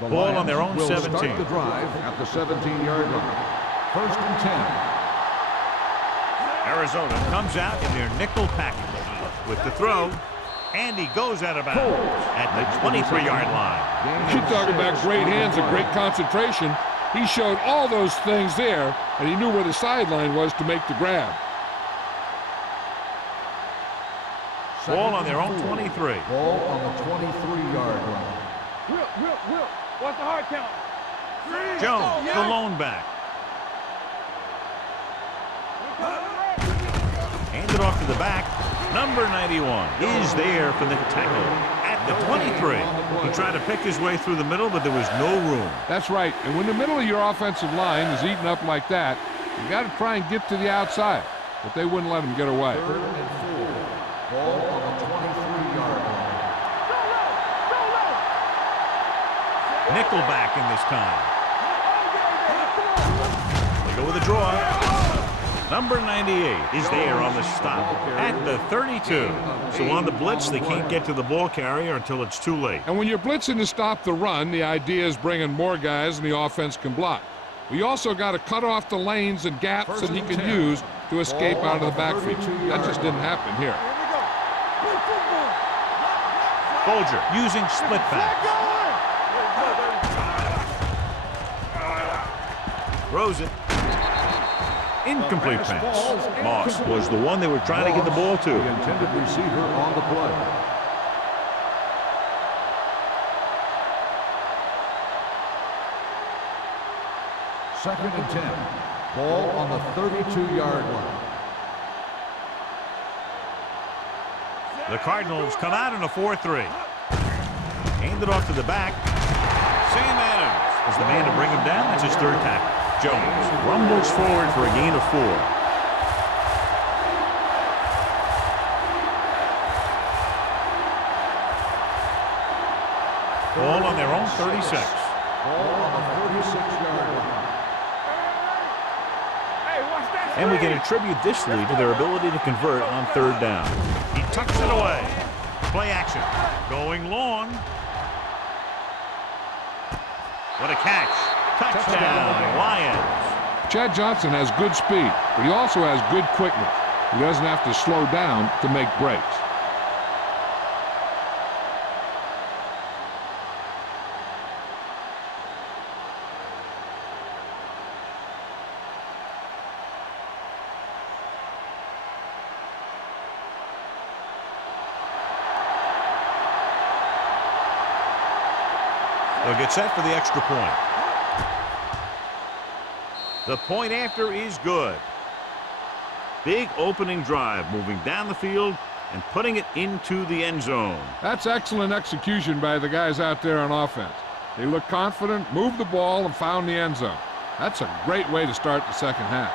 The Ball on their own will 17. Start the drive at the 17-yard line. 1st and 10. Arizona comes out in their nickel package with the throw. And he goes out of bounds at the 23-yard line. You talk about great hands and great concentration. He showed all those things there, and he knew where the sideline was to make the grab. Ball on their own 23. Ball on the 23-yard line. Will. What's the hard count? Jones, the lone back. Handed off to the back. Number 91 is there for the tackle at the 23. He tried to pick his way through the middle, but there was no room. That's right. And when the middle of your offensive line is eaten up like that, you got to try and get to the outside. But they wouldn't let him get away. 3rd and 4. Ball on the 23-yard line. Nickelback in this time. They go with a draw. Number 98 is there on the stop at the 32. So on the blitz, they can't get to the ball carrier until it's too late. And when you're blitzing to stop the run, the idea is bringing more guys than the offense can block. We also got to cut off the lanes and gaps that he can use to escape out of the backfield. That just didn't happen here. Folger using split pass. Throws it. Incomplete pass. Moss was the one they were trying to get the ball to. The intended receiver on the play. Second and 10. Ball on the 32-yard line. The Cardinals come out in a 4-3. Handed off to the back. Sam Adams is the man to bring him down. That's his third tackle. Jones rumbles forward for a gain of 4. Ball on their own 36. Ball on the 46-yard line. And we can attribute this lead to their ability to convert on third down. He tucks it away. Play action. Going long. What a catch. Touchdown, Lions. Chad Johnson has good speed, but he also has good quickness. He doesn't have to slow down to make breaks. They'll get set for the extra point. The point after is good. Big opening drive, moving down the field and putting it into the end zone. That's excellent execution by the guys out there on offense. They looked confident, moved the ball, and found the end zone. That's a great way to start the second half.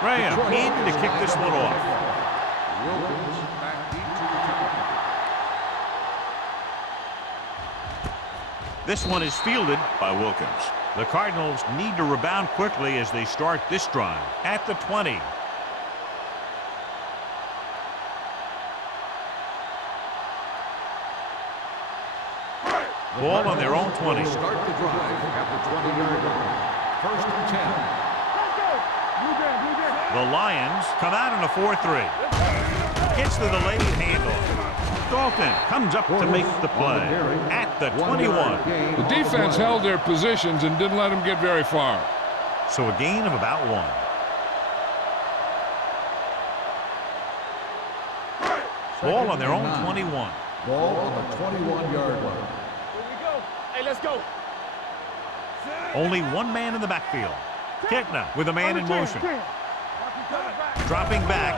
Graham in to kick this one off. Wilkins back deep to return. This one is fielded by Wilkins. The Cardinals need to rebound quickly as they start this drive at the 20. Ball on their own 20. Start the drive at the 20-yard line. First and 10. The Lions come out in a 4-3. Gets the delayed handoff. Dalton comes up to make the play at the 21. The defense held their positions and didn't let them get very far. So a gain of about 1. Ball on their own 21. Ball on the 21-yard line. Hey, let's go. Only one man in the backfield. Ketna with a man in motion. Dropping back.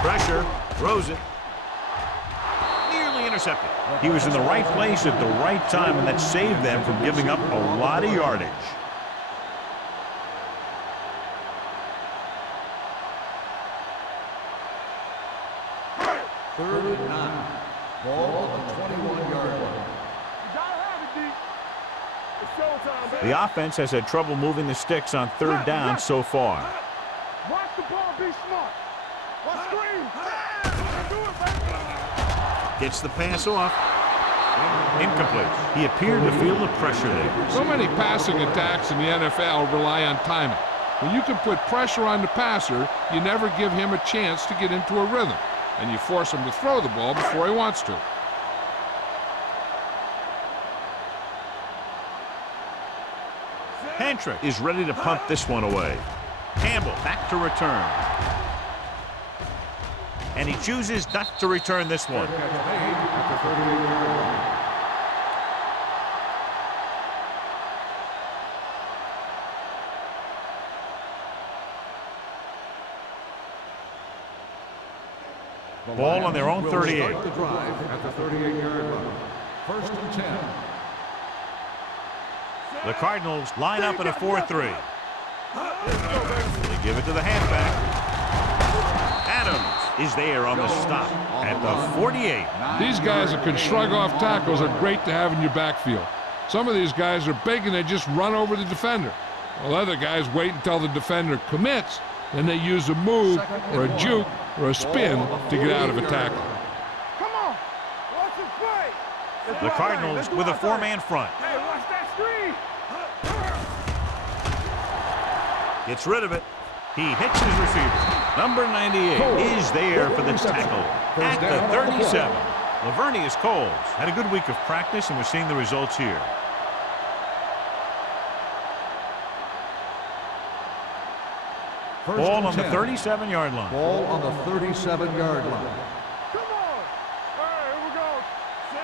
Pressure. Throws it. Nearly intercepted. He was in the right place at the right time, and that saved them from giving up a lot of yardage. Third and 9. Ball on the 21-yard line. The offense has had trouble moving the sticks on third down so far. Watch the ball, be smart. Watch screen. Do it, baby. Gets the pass off. Incomplete. He appeared to feel the pressure there. So many passing attacks in the NFL rely on timing. When you can put pressure on the passer, you never give him a chance to get into a rhythm, and you force him to throw the ball before he wants to. Pantrick is ready to punt this one away. Campbell back to return. And he chooses not to return this one. Ball on their own 38. Start the drive at the 38-yard line. First and 10. The Cardinals line up in a 4-3. They give it to the halfback. Adams is there on the stop at the 48. These guys that can shrug off tackles are great to have in your backfield. Some of these guys are big and they just run over the defender. While other guys wait until the defender commits, then they use a move or a juke or a spin to get out of a tackle. Come on. Watch the play. The Cardinals with a 4-man front. Hey, watch that screen. Gets rid of it. He hits his receiver. Number 98 is there for the tackle at the 37. Lavernius Coles had a good week of practice, and we're seeing the results here. Ball on the 37-yard line. Ball on the 37-yard line. Come on. All right, here we go.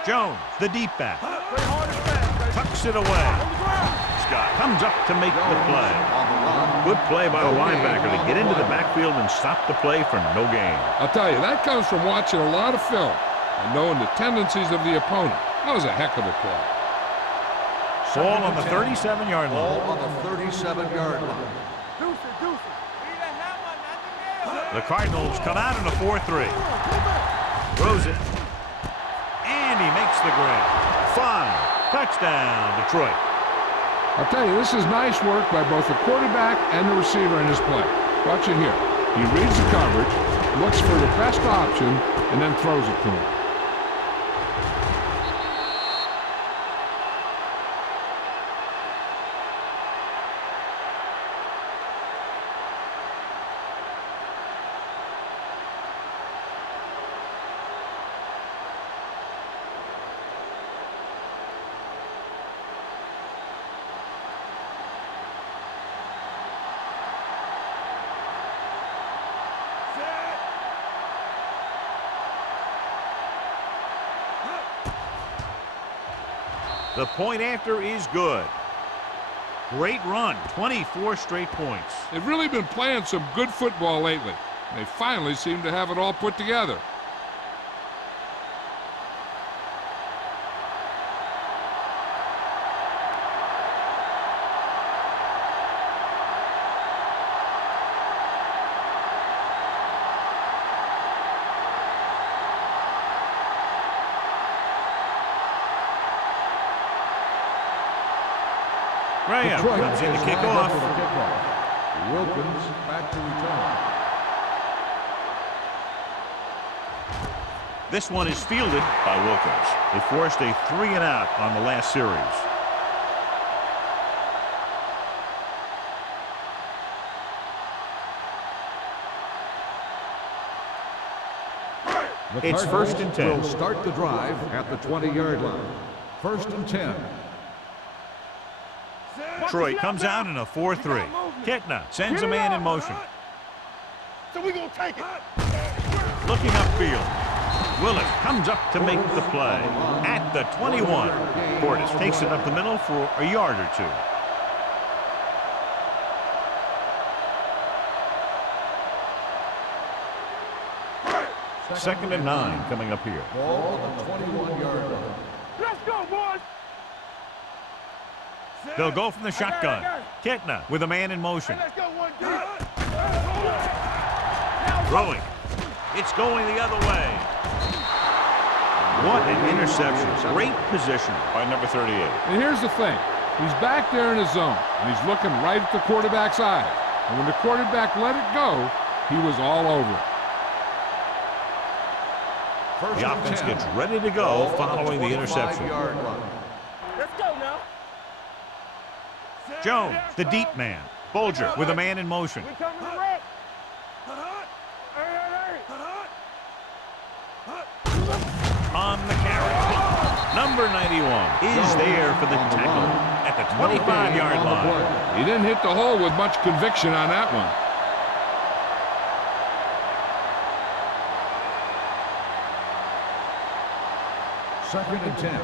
Jones, the deep back, Play hard and fast. tucks it away. On the ground. Scott comes up to make the play. Good play by the linebacker to get into the backfield and stop the play for no gain. I'll tell you, that comes from watching a lot of film and knowing the tendencies of the opponent. That was a heck of a play. Ball on the 37-yard Ball line. on the 37-yard line. Deuce it, deuce it. The Cardinals come out in a 4-3. Throws it. And he makes the grab. 5. Touchdown, Detroit. I'll tell you, this is nice work by both the quarterback and the receiver in this play. Watch it here. He reads the coverage, looks for the best option, and then throws it to him. The point after is good. Great run, 24 straight points. They've really been playing some good football lately. They finally seem to have it all put together. Graham Detroit comes in to is kick lined up off. for the kickoff. Wilkins back to return. This one is fielded by Wilkins. They forced a 3-and-out on the last series. The It's Cardinals 1st and 10. will start the drive at the 20-yard line. 1st and 10. Troy comes out in a 4-3. Kitna sends a man in motion. So we gonna take it. Looking upfield. Willis comes up to make the play at the 21. Portis takes it up the middle for a yard or two. Second and 9 coming up here. Ball on the 21-yard line. Let's go, boys. They'll go from the shotgun. Kitna with a man in motion. Let's go, one deep. Throwing. It's going the other way. What an interception. Great position by number 38. And here's the thing. He's back there in his zone, and he's looking right at the quarterback's eyes. And when the quarterback let it go, he was all over it. The offense gets ready to go following the interception. Let's go now. Jones, the deep man. Bolger with a man in motion. We coming to wreck. On the carry. Number 91 is there for the tackle at the 25-yard line. He didn't hit the hole with much conviction on that one. Second and 10.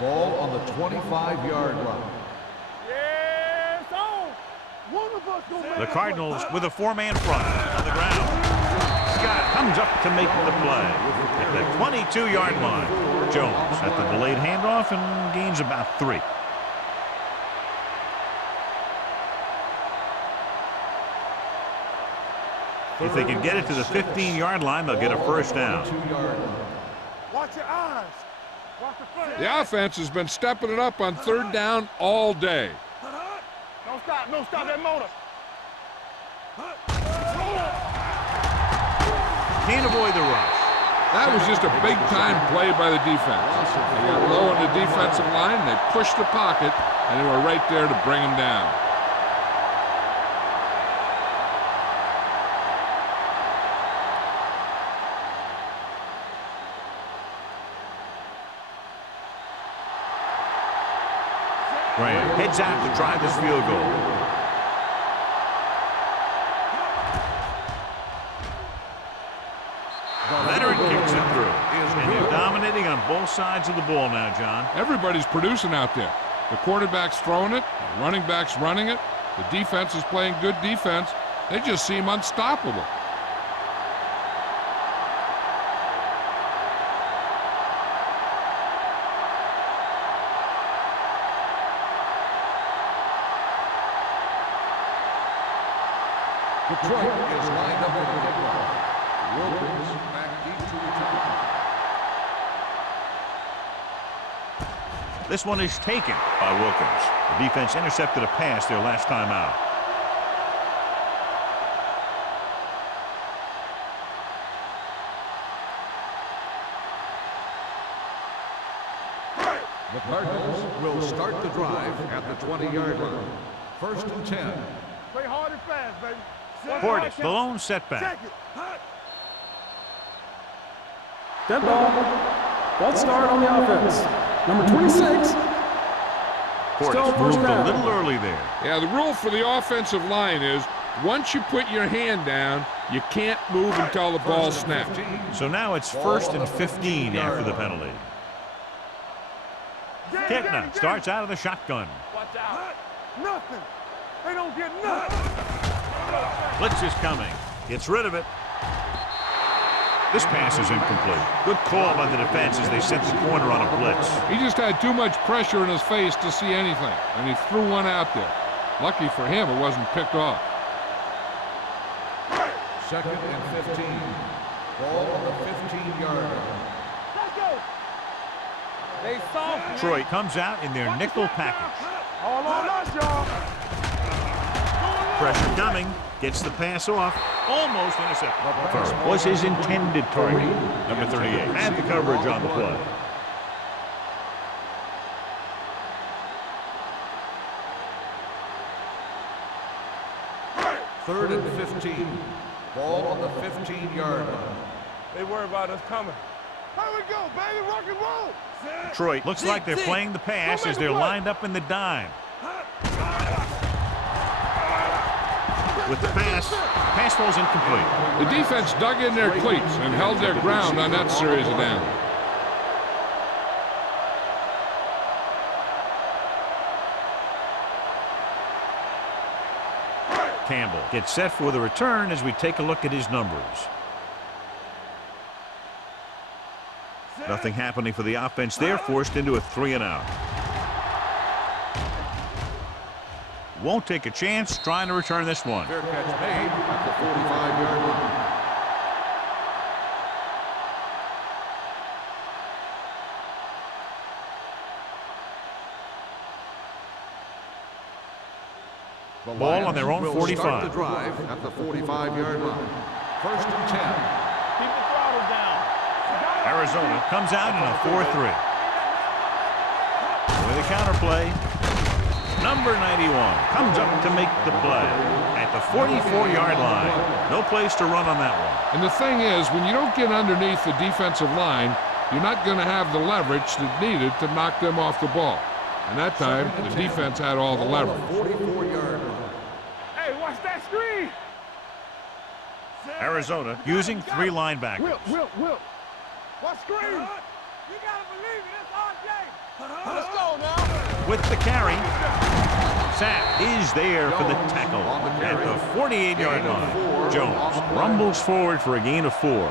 Ball on the 25-yard line. Yes, on. One of us gonna make The it. Cardinals with a 4-man front on the ground. Scott comes up to make the play at the 22-yard line. Jones at the delayed handoff and gains about 3. If they can get it to the 15-yard line, they'll get a first down. Watch your eyes. Watch the front. The offense has been stepping it up on 3rd down all day. Don't stop. Don't stop that motor. Can't avoid the rush. That was just a big-time play by the defense. They got low on the defensive line, they pushed the pocket, and they were right there to bring him down. Graham heads out to try this field goal. Veteran kicks it through. And they're dominating on both sides of the ball now, John. Everybody's producing out there. The quarterback's throwing it, the running back's running it, the defense is playing good defense. They just seem unstoppable. Detroit is lined up for the kickoff. Wilkins back deep to return. This one is taken by Wilkins. The defense intercepted a pass their last time out. The Cardinals will start the drive at the 20-yard line. 1st and 10. Play hard and fast, baby. Portis, the lone setback. Check it. Dead ball. False start on the offense. Number 26. Still Portis first moved a down. little early there. Yeah, the rule for the offensive line is once you put your hand down, you can't move until the ball snaps. So now it's 1st and 15 after the penalty. Kitna starts out of the shotgun. Watch out. Nothing. They don't get nothing. Blitz is coming. Gets rid of it. This pass is incomplete. Good call by the defense as they set the corner on a blitz. He just had too much pressure in his face to see anything, and he threw one out there. Lucky for him, it wasn't picked off. 2nd and 15. Ball on the 15-yard line. Let's go. They soft. Detroit comes out in their nickel package. All on us, y'all. Pressure coming. Gets the pass off. Almost intercepted. First was his intended target. Number 38 had the coverage on the play. Third and 15. Ball on the 15-yard line. They worry about us coming. Here we go, baby. Rock and roll. Detroit looks like they're playing the pass as they're lined up in the dime. With the pass falls incomplete. The defense dug in their cleats and held their ground on that series of downs. Campbell gets set for the return as we take a look at his numbers. Nothing happening for the offense there, forced into a 3-and-out. Won't take a chance trying to return this one. Fair catch made at the 45-yard line. The Ball on their own will 45. Start the drive at the 45-yard line. First and 10. Keep the throttle down. Arizona comes out in a 4-3. With a counterplay, number 91 comes up to make the play at the 44-yard line. No place to run on that one. And the thing is, when you don't get underneath the defensive line, you're not going to have the leverage that's needed to knock them off the ball. And that time, the defense had all the leverage. 44-yard line. Hey, watch that screen. Arizona using 3 linebackers. Whip. Watch screen. You gotta believe it. It's RJ. Let's go now. With the carry, Sapp is there for the tackle at the 48-yard line. Jones rumbles forward for a gain of 4.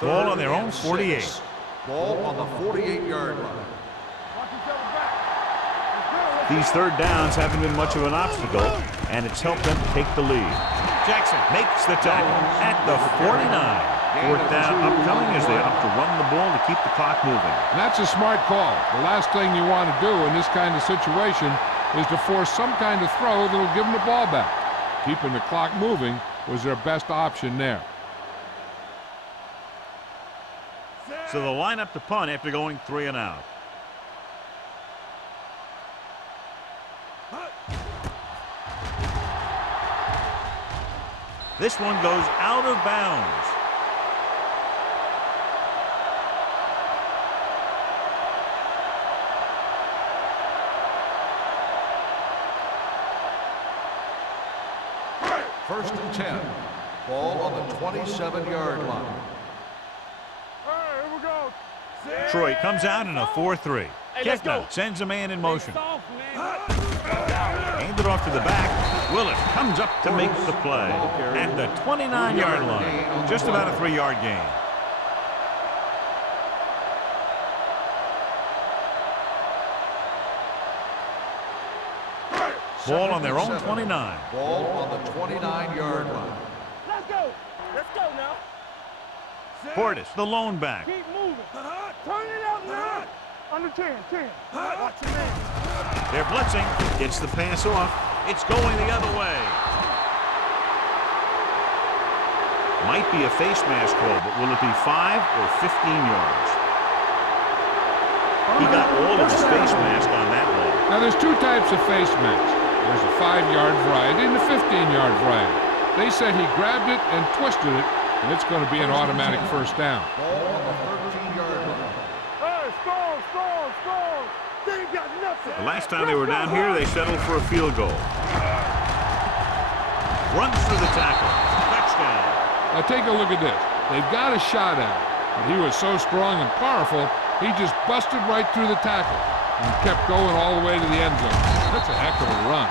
Ball on their own 48. Ball on the 48-yard line. Watch each other back. These third downs haven't been much of an obstacle, and it's helped them take the lead. Jackson makes the tackle at the 49. 4th down upcoming as they opt to run the ball to keep the clock moving. And that's a smart call. The last thing you want to do in this kind of situation is to force some kind of throw that'll give them the ball back. Keeping the clock moving was their best option there. So they'll line up to punt after going 3-and-out. This one goes out of bounds. First and 10. Ball on the 27-yard line. Hey, here we go. Detroit comes out in a 4-3. Ketna sends a man in motion. Handed off to the back. Willis comes up to make the play at the 29-yard line. Just about a 3-yard gain. Ball on their own 29. Ball on the 29-yard line. Let's go. Let's go now. Portis, the lone back. Keep moving. Turn it up now. Under 10. Watch your man. They're blitzing. Gets the pass off. It's going the other way. Might be a face mask call, but will it be 5 or 15 yards? He got all of his face mask on that one. Now, there's 2 types of face masks. There's a 5-yard variety and a 15-yard variety. They said he grabbed it and twisted it, and it's going to be an automatic first down. Ball on the 13-yard line. Hey, score. They ain't got nothing. The last time they were down here, they settled for a field goal. Runs through the tackle. Touchdown. Now, take a look at this. They've got a shot at him, but he was so strong and powerful, he just busted right through the tackle and kept going all the way to the end zone. That's a heck of a run.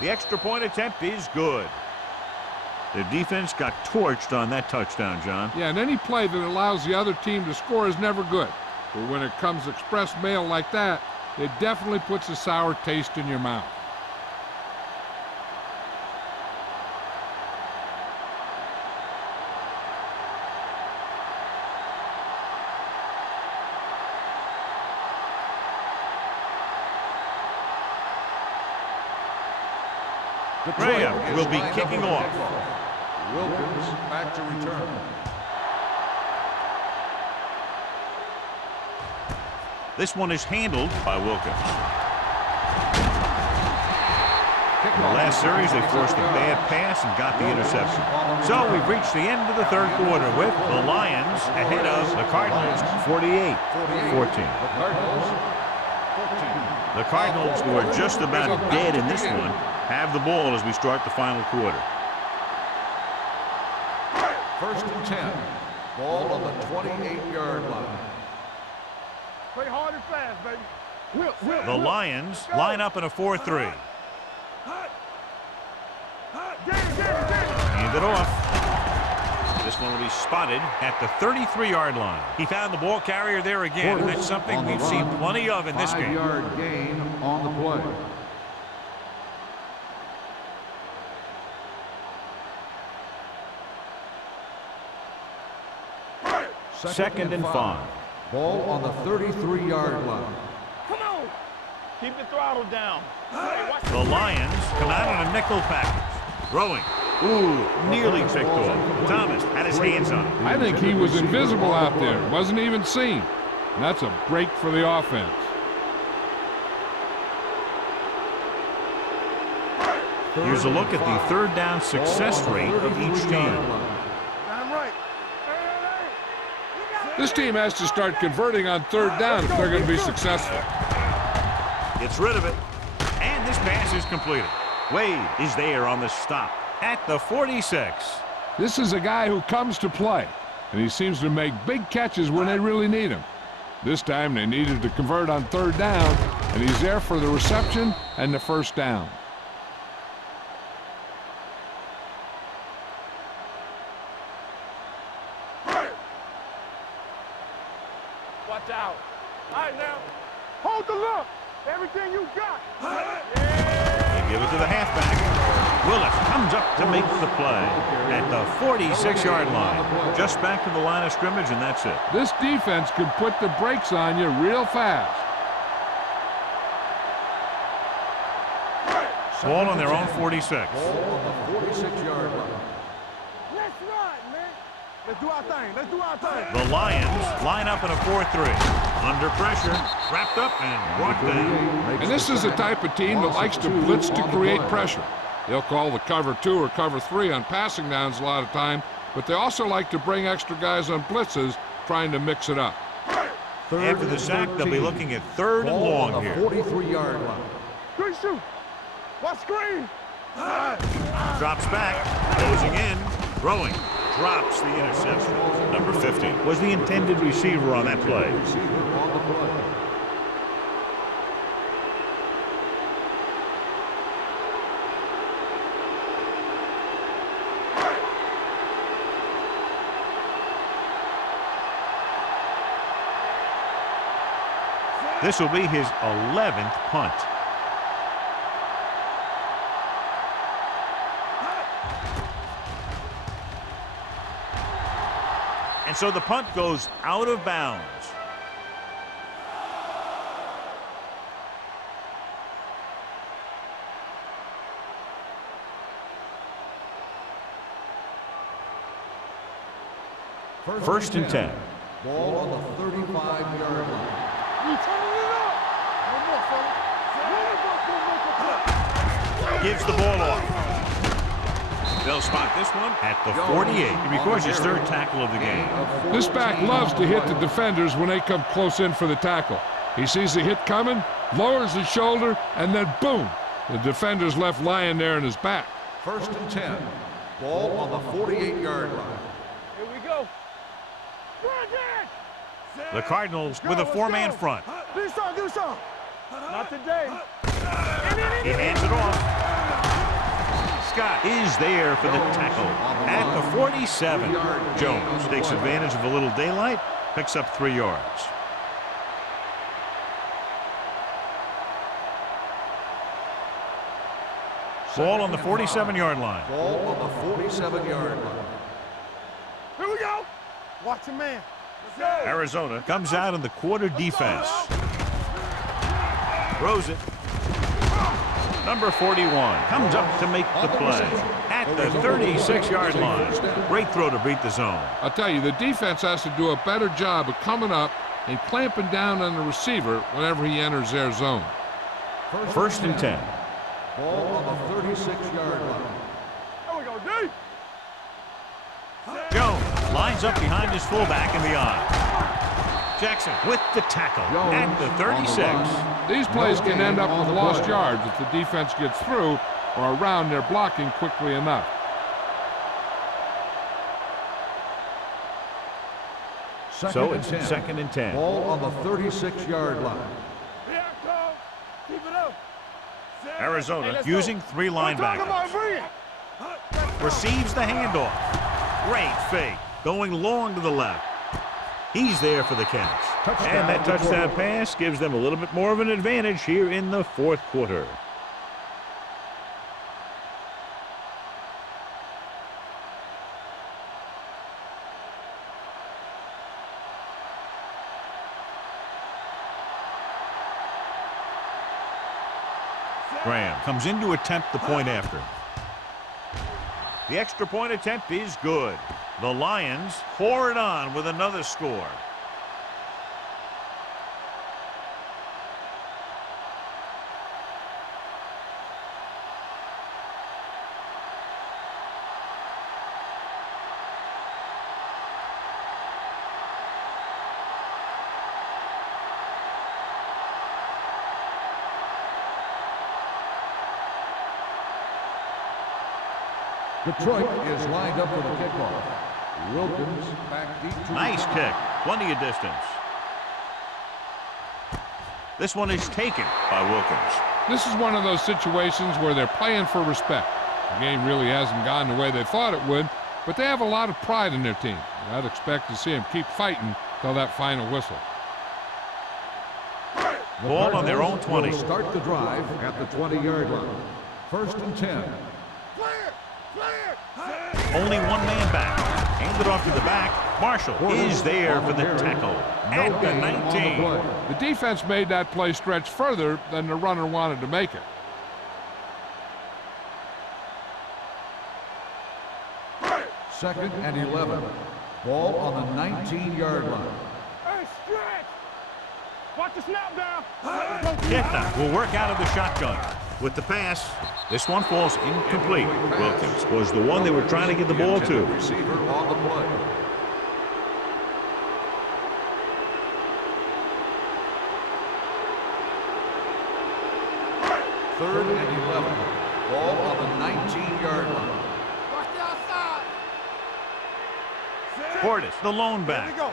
The extra point attempt is good. The defense got torched on that touchdown, John. Yeah, and any play that allows the other team to score is never good. But when it comes express mail like that, it definitely puts a sour taste in your mouth. Graham will be kicking off. Wilkins back to return. This one is handled by Wilkins. In the last series, they forced a bad pass and got the interception. So we've reached the end of the third quarter with the Lions ahead of the Cardinals, 48-14. The Cardinals, who are just about dead in this one, have the ball as we start the final quarter. 1st and 10. Ball on the 28-yard line. Play hard and fast, baby. The Lions line up in a 4-3. Hand it off. This one will be spotted at the 33-yard line. He found the ball carrier there again, and that's something we've seen plenty of in this game. 5-yard gain on the play. Second and 5. Ball on the 33-yard line. Come on. Keep the throttle down. The Lions come out on a nickel package. Throwing. Ooh, nearly ticked off. Thomas had his hands on it. I think he was invisible out there. Wasn't even seen. And that's a break for the offense. Here's a look at the third down success rate of each team. I'm right. This team has to start converting on third down if they're going to be successful. Gets rid of it. And this pass is completed. Wade is there on the stop at the 46. This is a guy who comes to play, and he seems to make big catches when they really need him. This time they needed to convert on third down, and he's there for the reception and the first down. Watch out. All right, now. Hold the look. Everything you got. They give it to the halfback. Willis comes up to make the play at the 46-yard line. Just back to the line of scrimmage, and that's it. This defense can put the brakes on you real fast. Ball on their own 46. Ball on the 46-yard line. Let's run, man. Let's do our thing. Let's do our thing. The Lions line up in a 4-3. Under pressure, wrapped up and brought down. And this is the type of team that likes to blitz to create pressure. They'll call the cover 2 or cover 3 on passing downs a lot of time, but they also like to bring extra guys on blitzes, trying to mix it up. After the sack, they'll be looking at third and long here. 43-yard line. Good shoot. What screen? Drops back, closing in, throwing. Drops the interception. Number 50 was the intended receiver on that play. This will be his 11th punt. And so the punt goes out of bounds. First and 10. Ball on the 35-yard line. We turning it up. One more, fella. Gives the ball off. They'll spot this one at the 48. He records his third tackle of the game. This back loves to hit the defenders when they come close in for the tackle. He sees the hit coming, lowers his shoulder, and then boom, the defender's left lying there in his back. First and 10. Ball on the 48-yard line. Here we go. The Cardinals with a 4-man front. Do something. Not today. He hands it off. Scott is there for the tackle at the 47. Jones takes advantage of a little daylight, picks up 3 yards. Ball on the 47-yard line. Ball on the 47-yard line. Here we go. Watch your man. Arizona comes out in the quarter defense. Throws it. Number 41 comes up to make the play at the 36-yard line. Great throw to beat the zone. I'll tell you, the defense has to do a better job of coming up and clamping down on the receiver whenever he enters their zone. First and 10. Ball on the 36-yard line. There we go, D. Jones lines up behind his fullback in the eye. Jackson with the tackle at the 36. These plays can end up with lost yards if the defense gets through or around their blocking quickly enough. So it's second and 10. Ball on the 36-yard line. Here I come. Keep it up. Arizona using 3 linebackers. Receives the handoff. Great fake. Going long to the left. He's there for the catch. And that touchdown pass gives them a little bit more of an advantage here in the 4th quarter. Graham comes in to attempt the point after. The extra point attempt is good. The Lions pour it on with another score. Detroit is lined up for the kickoff. Wilkins back deep to Nice kick. Plenty of distance. This one is taken by Wilkins. This is one of those situations where they're playing for respect. The game really hasn't gone the way they thought it would, but they have a lot of pride in their team. I'd expect to see them keep fighting till that final whistle. Ball on their own 20. Will start the drive at the 20-yard line. First and 10. Only one man back. Handed off to the back. Marshall is there for the tackle at the 19. The defense made that play stretch further than the runner wanted to make it. Second and 11. Ball on the 19-yard line. Hey, stretch. Watch the snap down. Kitna will work out of the shotgun. With the pass, this one falls incomplete. Wilkins was the one they were trying to get the ball to. Receiver on the play. Third and 11. Ball on the 19-yard line. Watch the outside. Portis, the lone There we back. go.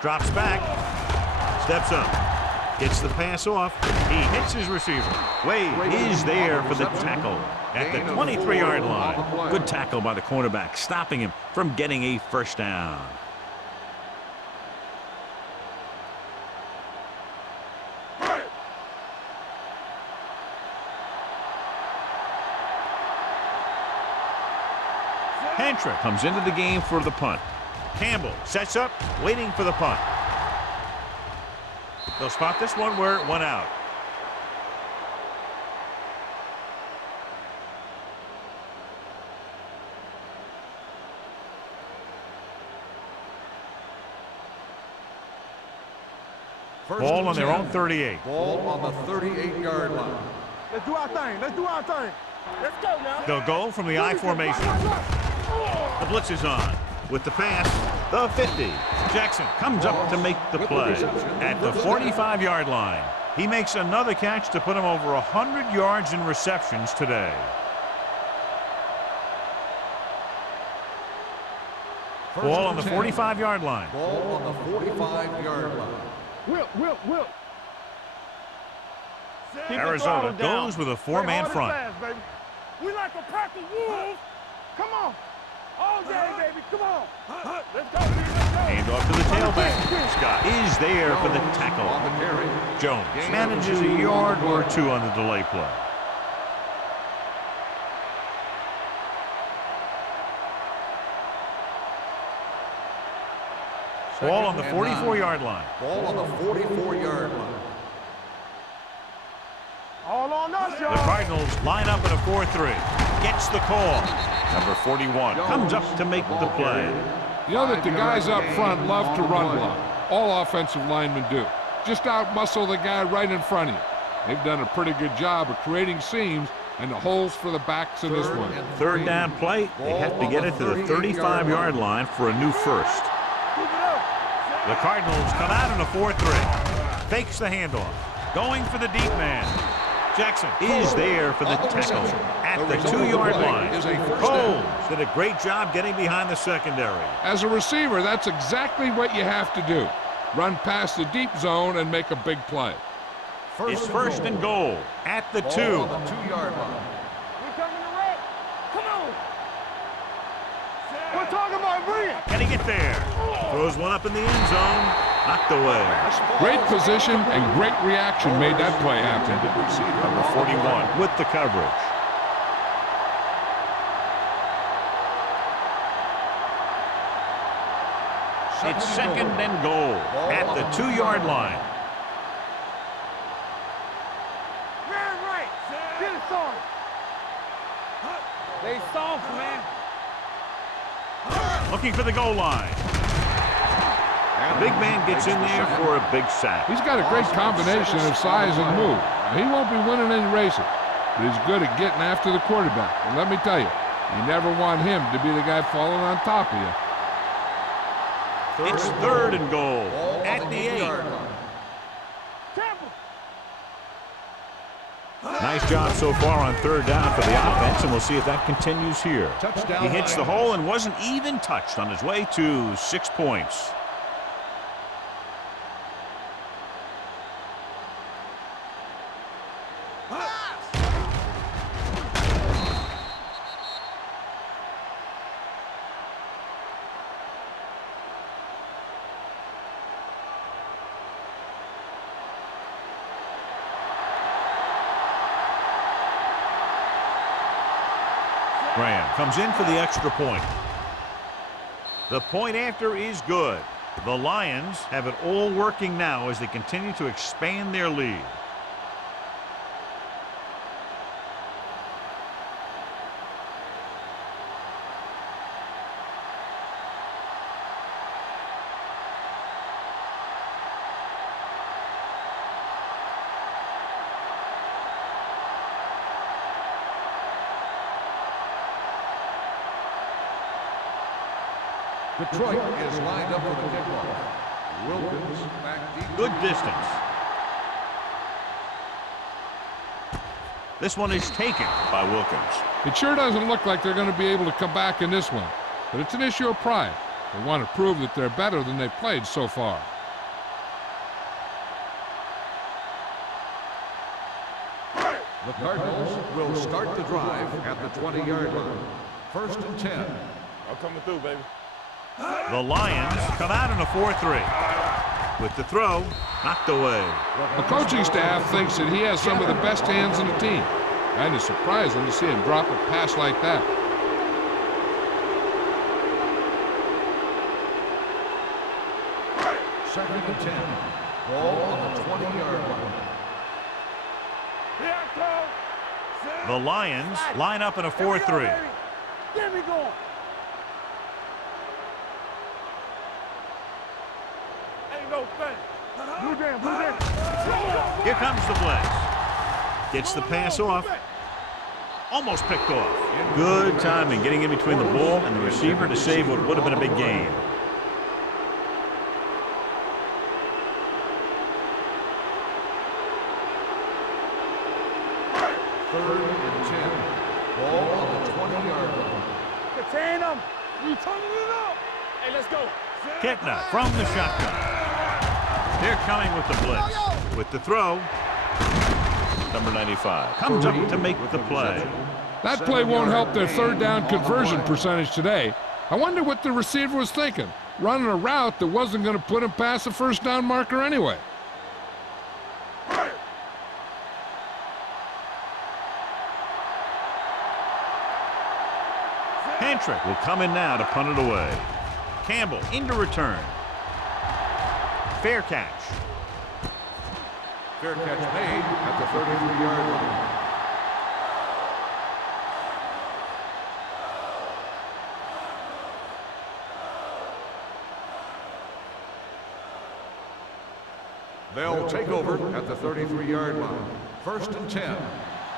Drops back. Steps up. Gets the pass off. He hits his receiver. Wade is there for the tackle at the 23-yard line. Good tackle by the cornerback, stopping him from getting a first down. Hantra comes into the game for the punt. Campbell sets up, waiting for the punt. They'll spot this one where it went out. Ball on their own 38. Ball on the 38-yard line. Let's do our thing. Let's do our thing. Let's go now. They'll go from the I formation. The blitz is on. With the pass, the 50. Jackson comes up to make the play at the 45-yard line. He makes another catch to put him over 100 yards in receptions today. Ball on the 45-yard line. Ball on the 45-yard line. Whip. Arizona goes with a 4-man front. We like a pack of wolves. Come on. All day, baby. Come on. Let's go, dude. Let's go. Hand off to the tailback. Scott is there for the tackle. On the carry. Jones manages a yard or two on the delay play. Ball on the 44-yard line. Ball on the 44-yard line. All on us, The y'all. Cardinals line up in a 4-3. Gets the call. Number 41 comes up to make the play. You know that the guys up front love to run block. All offensive linemen do. Just out-muscle the guy right in front of you. They've done a pretty good job of creating seams and the holes for the backs in this one. Third down play. They have to get it to the 35-yard line for a new first. The Cardinals come out in a 4-3. Fakes the handoff. Going for the deep man. Jackson is there for the tackle at the 2-yard line. Coles did a great job getting behind the secondary. As a receiver, that's exactly what you have to do. Run past the deep zone and make a big play. It's first and goal at the 2. On the 2-yard line. We coming to wreck. Come on. We're talking about brilliant. Can he get there? Throws one up in the end zone. Knocked away. Great position and great reaction made that play happen. Number 41 with the coverage. It's second and goal at the 2-yard line. Man, right. Get it started. They soft, man. Looking for the goal line. The big man gets in there for a big sack. He's got a great combination of size and move. Now, he won't be winning any races, but he's good at getting after the quarterback. And let me tell you, you never want him to be the guy falling on top of you. It's third and goal at the 8. Temple. Nice job so far on third down for the offense, and we'll see if that continues here. Touchdown. He hits the hole and wasn't even touched on his way to 6 points. Graham comes in for the extra point. The point after is good. The Lions have it all working now as they continue to expand their lead. Detroit is lined up for the kickoff. Wilkins back deep. Good distance. This one is taken by Wilkins. It sure doesn't look like they're going to be able to come back in this one, but it's an issue of pride. They want to prove that they're better than they've played so far. The Cardinals will start the drive at the 20-yard line. First and 10. I'm coming through, baby. The Lions come out in a 4-3. With the throw, knocked away. The coaching staff thinks that he has some of the best hands in the team. Kind of surprising to see him drop a pass like that. Second and 10. Ball on the 20-yard line. Here I come. The Lions line up in a 4-3. Get me going. Ain't no thing. Blue jam, blue jam. Here comes the blitz. Gets the pass off. Almost picked off. Good timing getting in between the ball and the receiver to save what would have been a big gain. Third and 10. Ball on the 20-yard line. Contain them. You turning it up. Hey, let's go. Ketna from the shotgun. They're coming with the blitz. With the throw, number 95 comes up to make the play. That play won't help their third down conversion percentage today. I wonder what the receiver was thinking, running a route that wasn't going to put him past the first down marker anyway. Hantrick will come in now to punt it away. Campbell into return. Fair catch. Fair catch made at the 33-yard line. They'll take over at the 33-yard line. 1st and 10.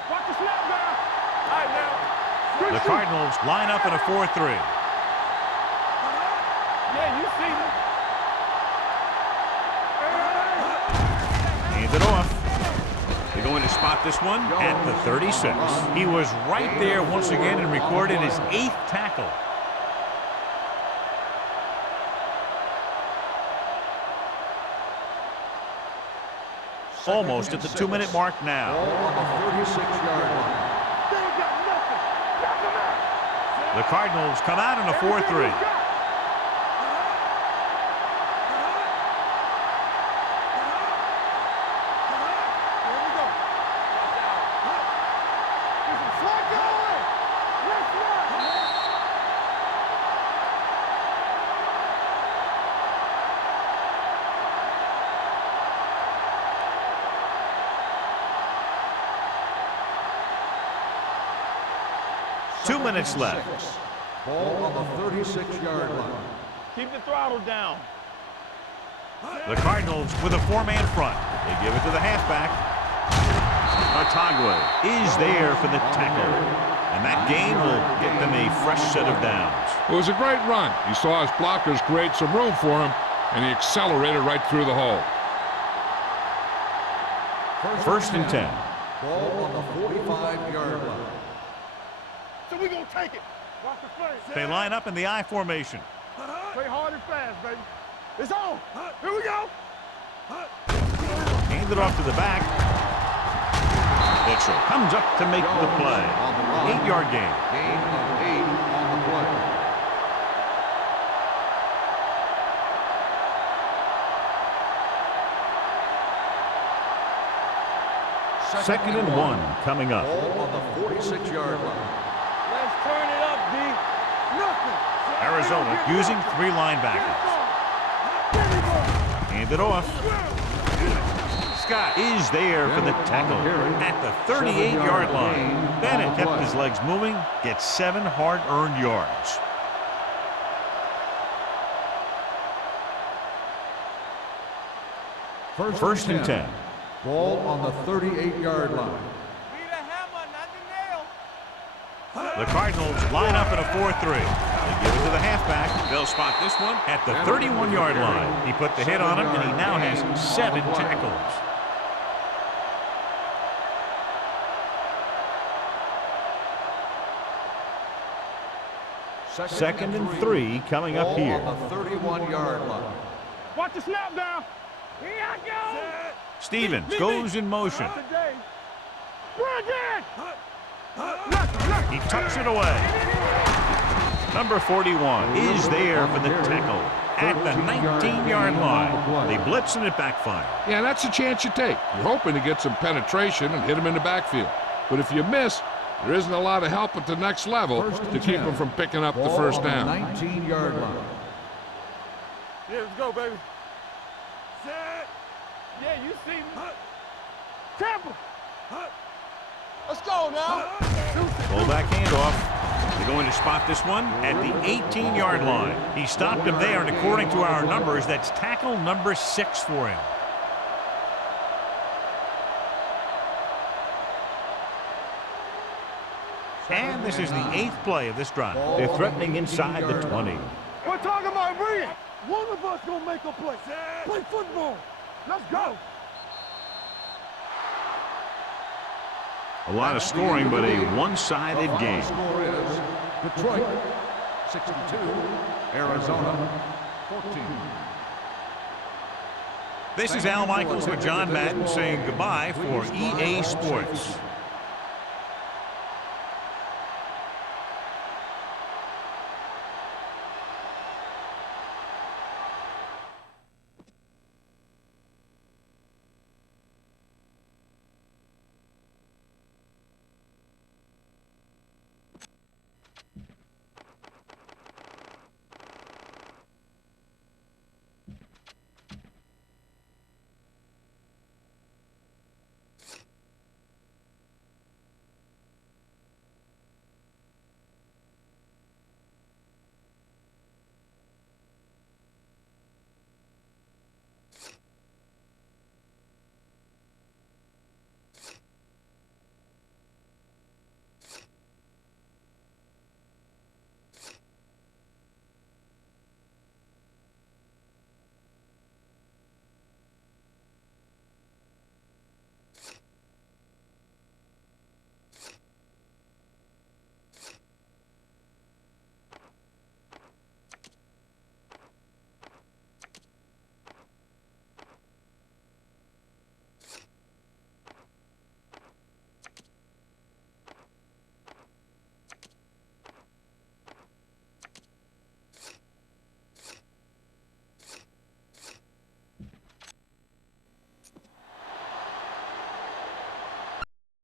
Watch the snap now. All right, now. The Cardinals line up in a 4-3. Yeah, you see me. Hands it off. They're going to spot this one at the 36. He was right there once again and recorded his 8th tackle. Almost at the 2-minute mark now. Ball on the 36-yard line. They ain't got nothing. Knock 'em out. The Cardinals come out in a 4-3. Two minutes left. Ball on the 36-yard line. Keep the throttle down. The Cardinals with a 4-man front. They give it to the halfback. Otagwe is there for the tackle. And that gain will get them a fresh set of downs. It was a great run. He saw his blockers create some room for him, and he accelerated right through the hole. 1st and 10. Ball on the 45-yard line. So we gonna take it. Watch the play. They line up in the I formation. Play hard and fast, baby. It's on. Here we go. Hand it off to the back. Mitchell comes up to make the play. 8-yard gain. Gain of 8 on the play. Second and 1 coming up. Ball on the 46-yard line. Let's turn it up, D. Nothing. Arizona using 3 linebackers. Hand it off. Scott is there for the tackle at the 38-yard line. Bennett kept his legs moving, gets 7 hard-earned yards. First and 10. Ball on the 38-yard line. Be the hammer, not the nail. The Cardinals line up in a 4-3. They give it to the halfback. They'll spot this one at the 31-yard line. He put the hit on him, and he now has 7 tackles. Second and 3 coming up here. Ball on the 31-yard line. Watch the snap down. Here I go. Stevens goes in motion. Today. Bridget. He tucks it away. Number 41 is there for the tackle at the 19-yard line. They blitz and it backfires. Yeah, that's a chance you take. You're hoping to get some penetration and hit him in the backfield. But if you miss, there isn't a lot of help at the next level to keep him from picking up the first down. 19-yard line. Yeah, let's go, baby. Set. Yeah, you see me. Temple. Let's go now. Fullback handoff. They're going to spot this one at the 18-yard line. He stopped him there, and according to our numbers, that's tackle number 6 for him. And this is the 8th play of this drive. They're threatening inside the 20. We're talking about brilliant. One of us gonna make a play. Play football. Let's go. A lot of scoring, but a one-sided game. The score is Detroit 62, Arizona 14. This is Al Michaels with John Madden saying goodbye for EA Sports.